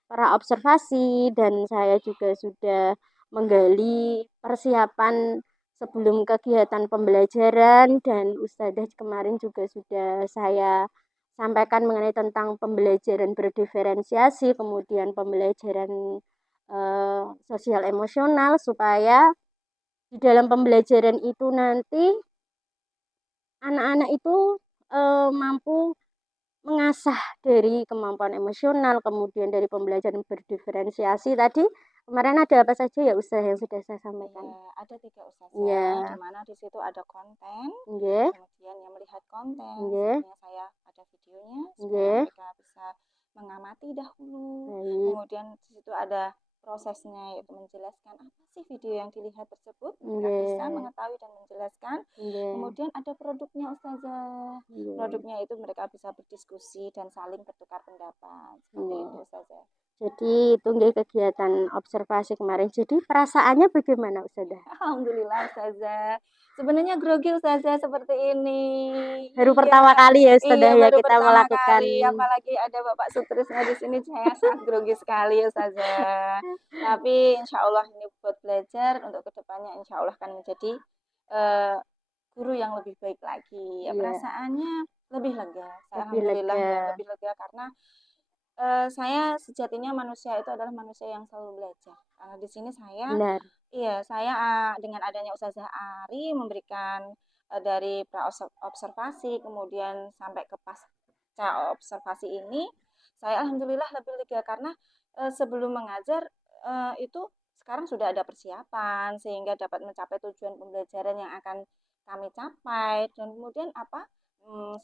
para observasi dan saya juga sudah menggali persiapan sebelum kegiatan pembelajaran, dan Ustazah kemarin juga sudah saya sampaikan mengenai tentang pembelajaran berdiferensiasi, kemudian pembelajaran sosial emosional supaya di dalam pembelajaran itu nanti anak-anak itu mampu mengasah dari kemampuan emosional, kemudian dari pembelajaran berdiferensiasi tadi. Kemarin ada apa saja ya Ustaz yang sudah saya sampaikan? Ya, ada 3 Ustazah, Ya. di mana di situ ada konten, Nggih. kemudian yang melihat konten, Nggih. sepertinya saya ada videonya supaya Nggih. mereka bisa mengamati dahulu. Baik. Kemudian di situ ada prosesnya, yaitu menjelaskan apa sih video yang dilihat tersebut, mereka bisa mengetahui dan menjelaskan. Kemudian ada produknya Ustazah. Produknya itu mereka bisa berdiskusi dan saling bertukar pendapat. Seperti itu Ustazah. Jadi itu nggih kegiatan observasi kemarin. Jadi perasaannya bagaimana Ustazah? Alhamdulillah Ustazah. Sebenarnya grogi Ustazah seperti ini. Baru pertama kali ya Ustazah ya baru kita pertama melakukan. kali. Apalagi ada Bapak Sutrisno di sini, saya sangat grogi sekali Ustazah. Tapi insya Allah ini buat belajar untuk kedepannya, insya Allah akan menjadi guru yang lebih baik lagi. Ya, perasaannya lebih lega. Saya alhamdulillah ya lebih lega karena saya sejatinya manusia itu adalah manusia yang selalu belajar. Karena di sini saya, saya dengan adanya Ustazah Ari memberikan dari pra-observasi kemudian sampai ke pasca observasi ini, saya alhamdulillah lebih lega karena sebelum mengajar itu sekarang sudah ada persiapan sehingga dapat mencapai tujuan pembelajaran yang akan kami capai, dan kemudian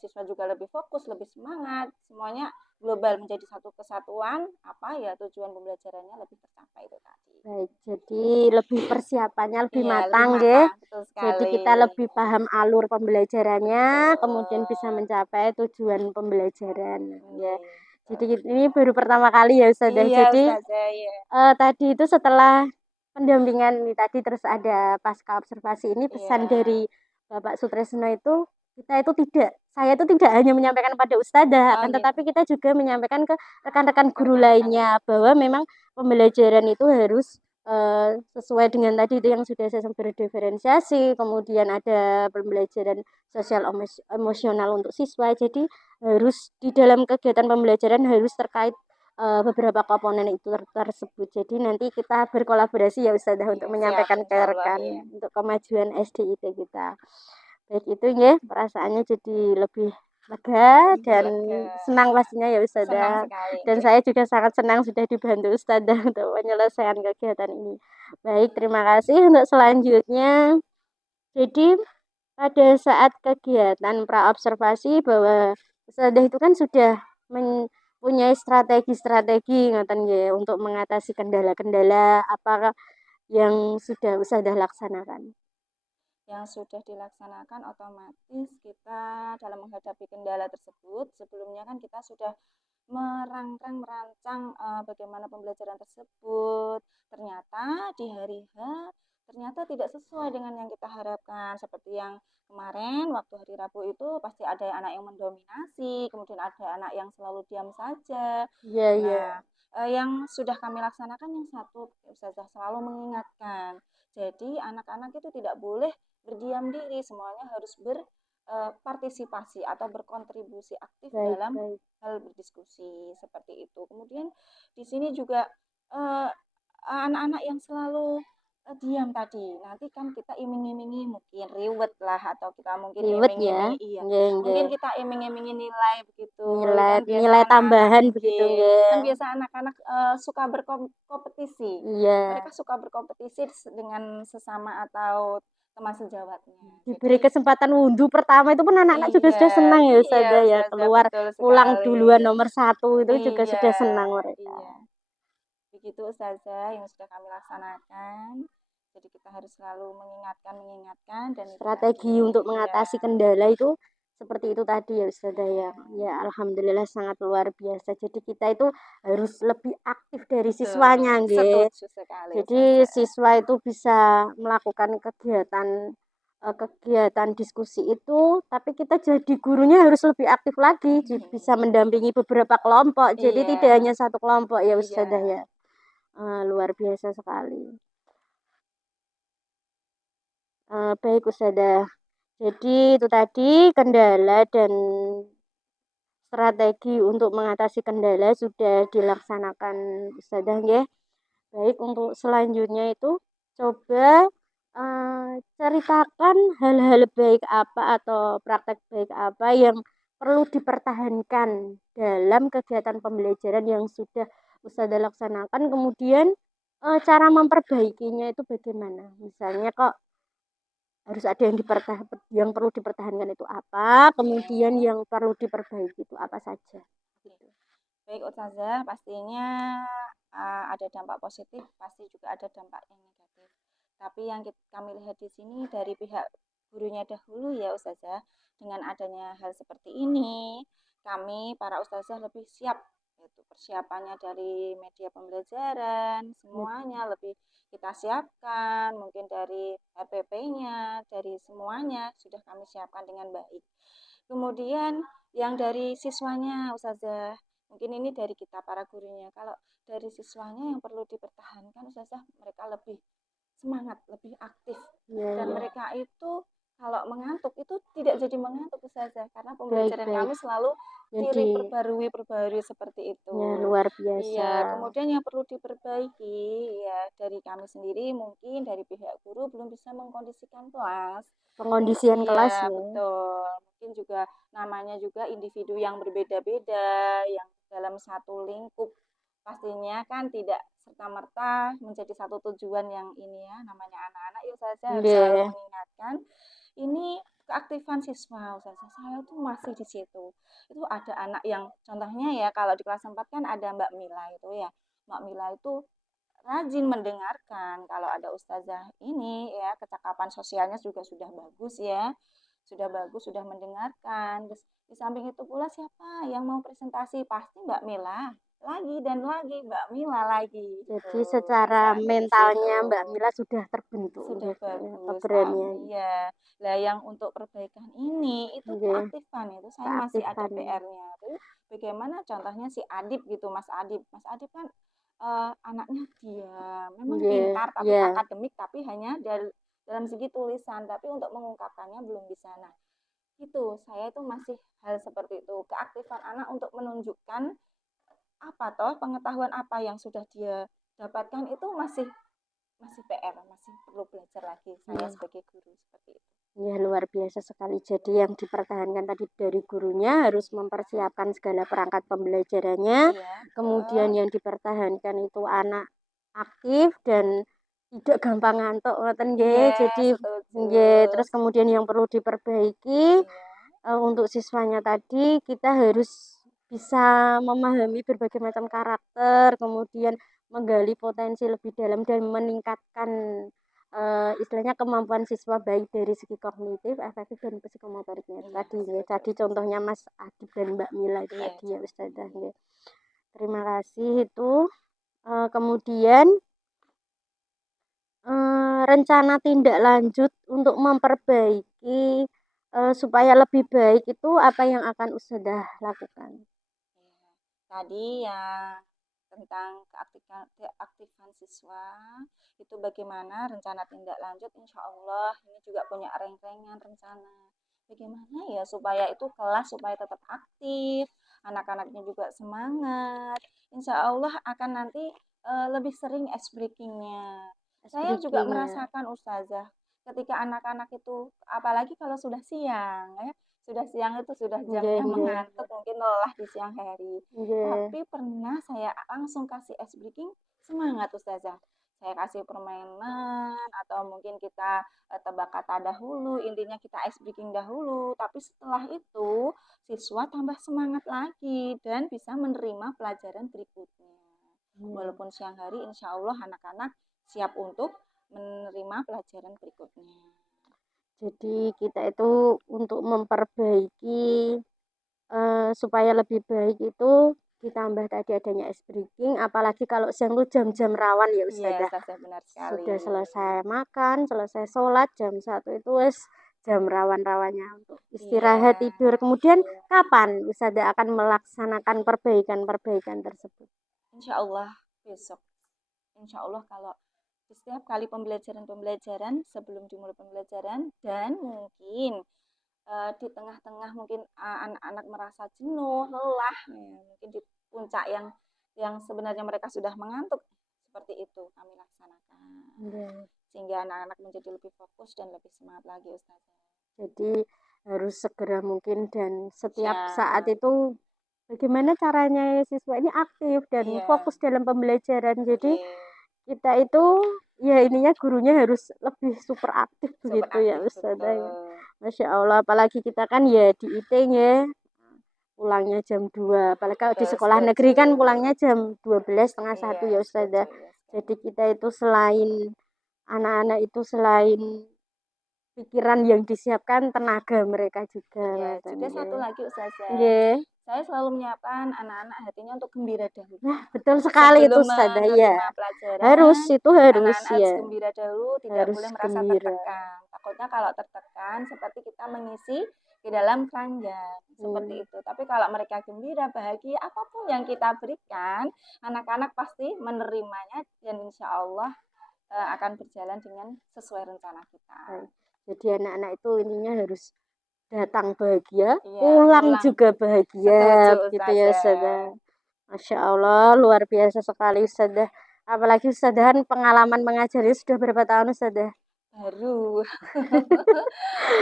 siswa juga lebih fokus, lebih semangat, semuanya global menjadi satu kesatuan, tujuan pembelajarannya lebih tercapai itu tadi. Baik, jadi lebih persiapannya lebih matang nggih. Jadi kita lebih paham alur pembelajarannya, kemudian bisa mencapai tujuan pembelajaran ya. Jadi ini baru pertama kali ya Ustazah. Jadi tadi itu setelah pendampingan ini tadi terus ada pasca observasi ini, pesan dari Bapak Sutrisno itu saya itu tidak hanya menyampaikan pada Ustazah, akan tetapi kita juga menyampaikan ke rekan-rekan guru lainnya bahwa memang pembelajaran itu harus sesuai dengan tadi itu yang sudah saya berdiferensiasi, kemudian ada pembelajaran sosial emosional untuk siswa. Jadi harus di dalam kegiatan pembelajaran harus terkait beberapa komponen itu tersebut. Jadi nanti kita berkolaborasi ya Ustazah untuk menyampaikan ke rekan untuk kemajuan SDIT kita. Baik itu ya, perasaannya jadi lebih lega dan senang pastinya ya Ustazah. Dan saya juga sangat senang sudah dibantu Ustazah untuk menyelesaikan kegiatan ini. Baik, terima kasih untuk selanjutnya. Jadi pada saat kegiatan pra-observasi bahwa Ustazah itu kan sudah mempunyai strategi-strategi ngoten nggih untuk mengatasi kendala-kendala apa yang sudah Ustazah laksanakan. Yang sudah dilaksanakan otomatis kita dalam menghadapi kendala tersebut, sebelumnya kan kita sudah merancang bagaimana pembelajaran tersebut. Ternyata di hari H ternyata tidak sesuai dengan yang kita harapkan. Seperti yang kemarin waktu hari Rabu itu pasti ada anak yang mendominasi, kemudian ada anak yang selalu diam saja. Yang sudah kami laksanakan yang satu, Ustazah selalu mengingatkan. Jadi anak-anak itu tidak boleh berdiam diri, semuanya harus berpartisipasi atau berkontribusi aktif dalam hal berdiskusi seperti itu. Kemudian di sini juga anak-anak yang selalu diam tadi, nanti kan kita iming-imingi mungkin riwet lah, atau kita mungkin iming-imingi mungkin kita iming-imingi nilai begitu, nilai tambahan begitu kan biasa anak-anak suka berkompetisi. Mereka suka berkompetisi dengan sesama atau teman sejawatnya. Diberi kesempatan wudhu pertama itu pun anak-anak juga sudah senang ya Ustazah ya, keluar pulang duluan nomor 1 itu juga sudah senang mereka. Begitu Ustazah yang sudah kami laksanakan. Jadi kita harus selalu mengingatkan dan strategi untuk mengatasi kendala itu seperti itu tadi ya Ustazah ya. Ya alhamdulillah sangat luar biasa. Jadi kita itu harus lebih aktif dari siswanya nggih. Jadi siswa itu bisa melakukan kegiatan diskusi itu, tapi kita jadi gurunya harus lebih aktif lagi, bisa mendampingi beberapa kelompok. Jadi tidak hanya satu kelompok ya Ustazah ya. Luar biasa sekali. Baik Ustazah. Jadi itu tadi kendala dan strategi untuk mengatasi kendala sudah dilaksanakan Ustazah nggih. Baik, untuk selanjutnya itu coba ceritakan hal-hal baik apa atau praktek baik apa yang perlu dipertahankan dalam kegiatan pembelajaran yang sudah Ustazah laksanakan, kemudian cara memperbaikinya itu bagaimana? Misalnya kok harus ada yang perlu dipertahankan itu apa, kemudian yang perlu diperbaiki itu apa saja. Baik Ustazah, pastinya ada dampak positif, pasti juga ada dampak yang negatif. Tapi yang kami lihat di sini dari pihak gurunya dahulu ya Ustazah, dengan adanya hal seperti ini, kami para Ustazah lebih siap, yaitu persiapannya dari media pembelajaran, semuanya lebih kita siapkan, mungkin dari RPP-nya, dari semuanya sudah kami siapkan dengan baik. Kemudian yang dari siswanya Ustazah, mungkin ini dari kita para gurunya. Kalau dari siswanya yang perlu dipertahankan Ustazah, mereka lebih semangat, lebih aktif. Dan mereka itu kalau mengantuk itu tidak jadi mengantuk Ustazah, karena pembelajaran kami selalu diperbarui seperti itu. Ya, luar biasa. Iya, kemudian yang perlu diperbaiki ya dari kami sendiri, mungkin dari pihak guru belum bisa mengkondisikan kelas. Pengondisian Iya, kelas ya. betul. Mungkin juga namanya juga individu yang berbeda-beda, yang dalam satu lingkup pastinya kan tidak serta-merta menjadi satu tujuan yang ini ya, namanya anak-anak ya saya harus selalu mengingatkan ini keaktifan siswa saya tuh masih di situ. Itu ada anak yang contohnya ya kalau di kelas 4 kan ada Mbak Mila itu ya. Mbak Mila itu rajin mendengarkan. Kalau ada ustazah ini ya kecakapan sosialnya juga sudah bagus ya. Sudah bagus, sudah mendengarkan. Terus di samping itu pula siapa yang mau presentasi? Pasti Mbak Mila lagi dan lagi Mbak Mila lagi. Jadi secara mentalnya Mbak Mila sudah terbentuk. Sudah bagus. Keberanian. Iya. Lah yang untuk perbaikan ini itu keaktifan itu saya masih ada PR-nya. Tapi bagaimana contohnya si Adib gitu, Mas Adib. Mas Adib kan anaknya dia memang pintar tapi akademik tapi hanya dalam segi tulisan tapi untuk mengungkapkannya belum bisa. Nah itu saya itu masih hal seperti itu keaktifan anak untuk menunjukkan apa toh pengetahuan apa yang sudah dia dapatkan itu masih PR masih perlu belajar lagi saya sebagai guru seperti itu. Ya luar biasa sekali. Jadi yang dipertahankan tadi dari gurunya harus mempersiapkan segala perangkat pembelajarannya. Kemudian yang dipertahankan itu anak aktif dan tidak gampang ngantuk ngoten nggih. Jadi nggih, terus kemudian yang perlu diperbaiki untuk siswanya tadi kita harus bisa memahami berbagai macam karakter, kemudian menggali potensi lebih dalam dan meningkatkan istilahnya kemampuan siswa baik dari segi kognitif, afektif dan psikomotoriknya tadi ya. Tadi contohnya Mas Adib dan Mbak Mila itu tadi ya Ustazah ya. Terima kasih itu. Kemudian rencana tindak lanjut untuk memperbaiki supaya lebih baik itu apa yang akan Ustazah lakukan? Tadi yang tentang keaktifan siswa itu bagaimana rencana tindak lanjut insya Allah ini juga punya rangkaian rencana bagaimana ya supaya itu kelas supaya tetap aktif anak-anaknya juga semangat insya Allah akan nanti lebih sering ice breakingnya saya juga merasakan Ustazah ketika anak-anak itu apalagi kalau sudah siang ya sudah siang itu sudah jamnya mengantuk mungkin lelah di siang hari tapi pernah saya langsung kasih ice breaking semangat Ustazah saya kasih permainan atau mungkin kita tebak kata dahulu intinya kita ice breaking dahulu tapi setelah itu siswa tambah semangat lagi dan bisa menerima pelajaran berikutnya walaupun siang hari insya Allah anak-anak siap untuk menerima pelajaran berikutnya. Jadi kita itu untuk memperbaiki supaya lebih baik itu ditambah tadi adanya ice breaking, apalagi kalau siang itu jam-jam rawan ya Ustazah. Iya, benar sekali. Sudah selesai makan, selesai sholat, jam 1 itu wis jam rawan-rawannya untuk istirahat tidur. Kemudian kapan Ustazah akan melaksanakan perbaikan-perbaikan tersebut? Insya Allah besok. Insya Allah kalau setiap kali pembelajaran sebelum dimulai pembelajaran dan mungkin di tengah-tengah mungkin anak-anak merasa jenuh, lelah, mungkin di puncak yang sebenarnya mereka sudah mengantuk seperti itu kami laksanakan sehingga anak-anak menjadi lebih fokus dan lebih semangat lagi Ustazah. Jadi harus segera mungkin dan setiap saat itu bagaimana caranya siswa ini aktif dan fokus dalam pembelajaran. Jadi kita itu ya ininya gurunya harus lebih super aktif begitu ya Ustazah ya. Masya Allah apalagi kita kan ya di IT ya pulangnya jam 2. Apalagi kalau di Betul, sekolah negeri setuju. kan pulangnya jam 12 setengah 1 Iya, ya Ustazah. setuju ya. Jadi kita itu selain anak-anak itu selain pikiran yang disiapkan, tenaga mereka juga Iya, ngoten juga satu nggih. lagi Ustazah. Nggih. Saya selalu menyiapkan anak-anak hatinya untuk gembira dahulu. Nah, betul sekali itu Sebelum Ustazah, iya. menerima Harus, pelajaran, itu harus anak-anak harus ya. gembira dahulu, tidak Harus boleh merasa gembira. tertekan. Takutnya kalau tertekan seperti kita mengisi di dalam keranjang, seperti itu. Tapi kalau mereka gembira, bahagia, apapun yang kita berikan, anak-anak pasti menerimanya dan insya Allah akan berjalan dengan sesuai rencana kita. Baik. Jadi anak-anak itu intinya harus datang bahagia, Iya, pulang pulang. juga bahagia, Setuju gitu ya Ustazah. Ustazah. Masya Allah, luar biasa sekali Ustazah. Apalagi Ustazah kan pengalaman mengajari sudah berapa tahun Ustazah? Baru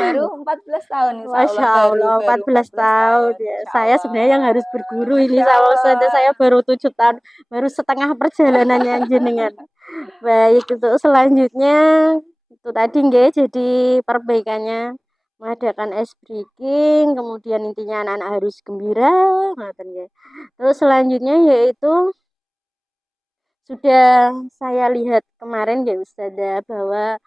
baru 14 tahun insya Allah, Masya Allah, baru 14 tahun ya. insya Saya Allah. sebenarnya yang harus berguru ini Masya sama Ustazah. Allah. Saya baru 7 tahun, baru setengah perjalanannya jenengan. Baik, untuk selanjutnya itu tadi nggih, jadi perbaikannya mengadakan ice breaking, kemudian intinya anak-anak harus gembira, ngoten nggih. Terus selanjutnya yaitu sudah saya lihat kemarin ya Ustazah bahwa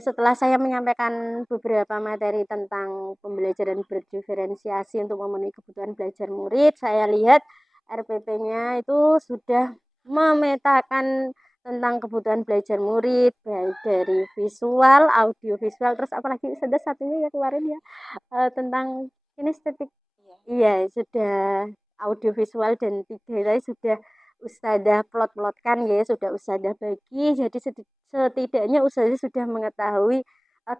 setelah saya menyampaikan beberapa materi tentang pembelajaran berdiferensiasi untuk memenuhi kebutuhan belajar murid, saya lihat RPP-nya itu sudah memetakan tentang kebutuhan belajar murid, baik dari visual, audio visual, terus apalagi sudah satunya ya kemarin ya tentang kinestetik. Iya, sudah audio visual dan 3 tadi sudah Ustazah plot-plotkan ya, sudah Ustazah bagi, jadi setidaknya Ustazah sudah mengetahui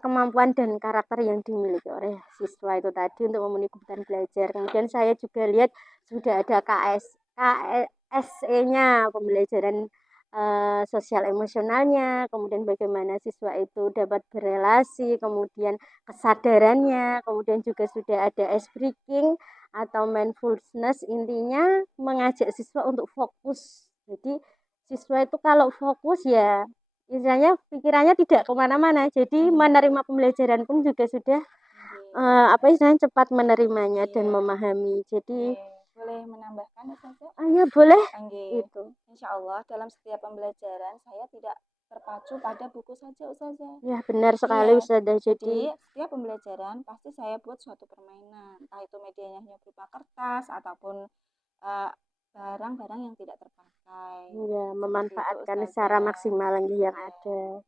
kemampuan dan karakter yang dimiliki oleh siswa itu tadi untuk memenuhi kebutuhan belajar. Kemudian saya juga lihat sudah ada KSE-nya, pembelajaran sosial emosionalnya, kemudian bagaimana siswa itu dapat berelasi, kemudian kesadarannya, kemudian juga sudah ada ice breaking atau mindfulness, intinya mengajak siswa untuk fokus. Jadi siswa itu kalau fokus ya istilahnya pikirannya tidak kemana-mana, jadi menerima pembelajaran pun juga sudah apa istilahnya cepat menerimanya dan memahami. Jadi boleh menambahkan Ustazah? ya boleh Nggih. itu. Insya Allah dalam setiap pembelajaran saya tidak terpacu pada buku saja Ustazah. Ya benar sekali Iya. Ustazah. Jadi setiap pembelajaran pasti saya buat suatu permainan, entah itu medianya hanya berupa kertas ataupun barang-barang yang tidak terpakai. ya memanfaatkan Ustazah. secara maksimal yang ada.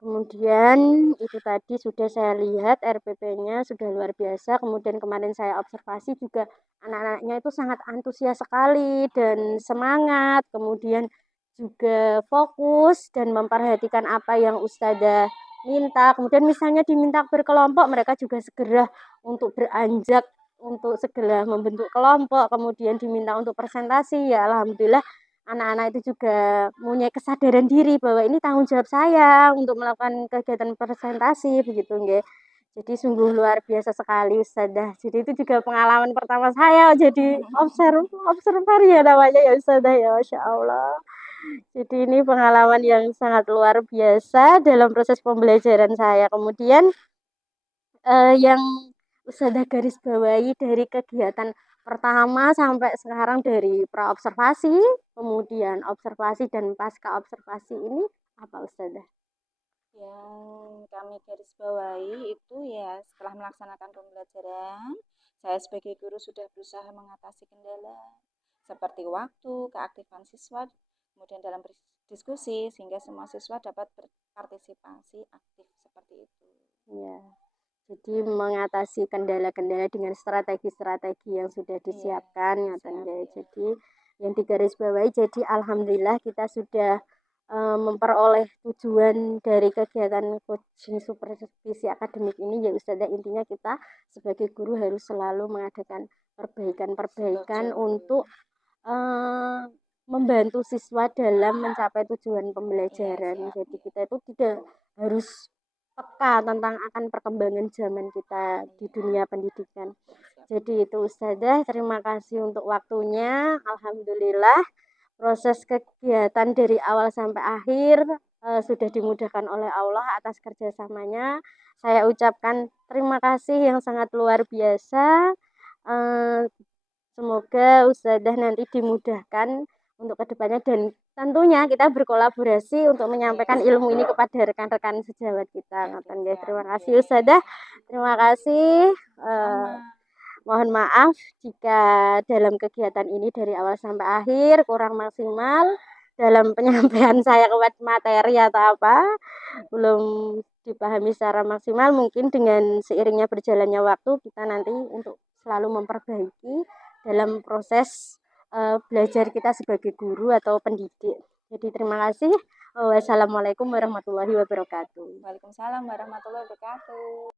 Kemudian itu tadi sudah saya lihat RPP-nya sudah luar biasa. Kemudian kemarin saya observasi juga anak-anaknya itu sangat antusias sekali dan semangat. Kemudian juga fokus dan memperhatikan apa yang Ustazah minta. Kemudian misalnya diminta berkelompok, mereka juga segera untuk beranjak untuk segera membentuk kelompok. Kemudian diminta untuk presentasi, ya alhamdulillah anak-anak itu juga punya kesadaran diri bahwa ini tanggung jawab saya untuk melakukan kegiatan presentasi begitu nggih. Jadi sungguh luar biasa sekali Ustazah. Jadi itu juga pengalaman pertama saya jadi observer ya namanya ya Ustazah ya, Masya Allah. Jadi ini pengalaman yang sangat luar biasa dalam proses pembelajaran saya. Kemudian yang Ustazah garis bawahi dari kegiatan pertama sampai sekarang dari praobservasi, kemudian observasi dan pasca observasi ini apa Ustazah? Yang kami garis bawahi itu ya setelah melaksanakan pembelajaran, saya sebagai guru sudah berusaha mengatasi kendala seperti waktu, keaktifan siswa, kemudian dalam diskusi sehingga semua siswa dapat berpartisipasi aktif seperti itu. Ya. Jadi mengatasi kendala-kendala dengan strategi-strategi yang sudah disiapkan ya. Jadi yang digarisbawahi, jadi alhamdulillah kita sudah memperoleh tujuan dari kegiatan coaching supervisi akademik ini ya Ustazah. Intinya kita sebagai guru harus selalu mengadakan perbaikan-perbaikan untuk membantu siswa dalam mencapai tujuan pembelajaran. Jadi kita itu tidak harus peka tentang akan perkembangan zaman kita di dunia pendidikan. Jadi itu Ustazah, terima kasih untuk waktunya. Alhamdulillah proses kegiatan dari awal sampai akhir sudah dimudahkan oleh Allah atas kerjasamanya. Saya ucapkan terima kasih yang sangat luar biasa Eh, semoga Ustazah nanti dimudahkan untuk kedepannya dan tentunya kita berkolaborasi untuk menyampaikan ilmu ini kepada rekan-rekan sejawat kita. Ngoten nggih. Terima kasih Ustazah. Terima kasih. Mohon maaf jika dalam kegiatan ini dari awal sampai akhir kurang maksimal dalam penyampaian saya kepada materi atau apa, belum dipahami secara maksimal. Mungkin dengan seiringnya berjalannya waktu kita nanti untuk selalu memperbaiki dalam proses belajar kita sebagai guru atau pendidik. Jadi terima kasih. Wassalamualaikum warahmatullahi wabarakatuh. Waalaikumsalam warahmatullahi wabarakatuh.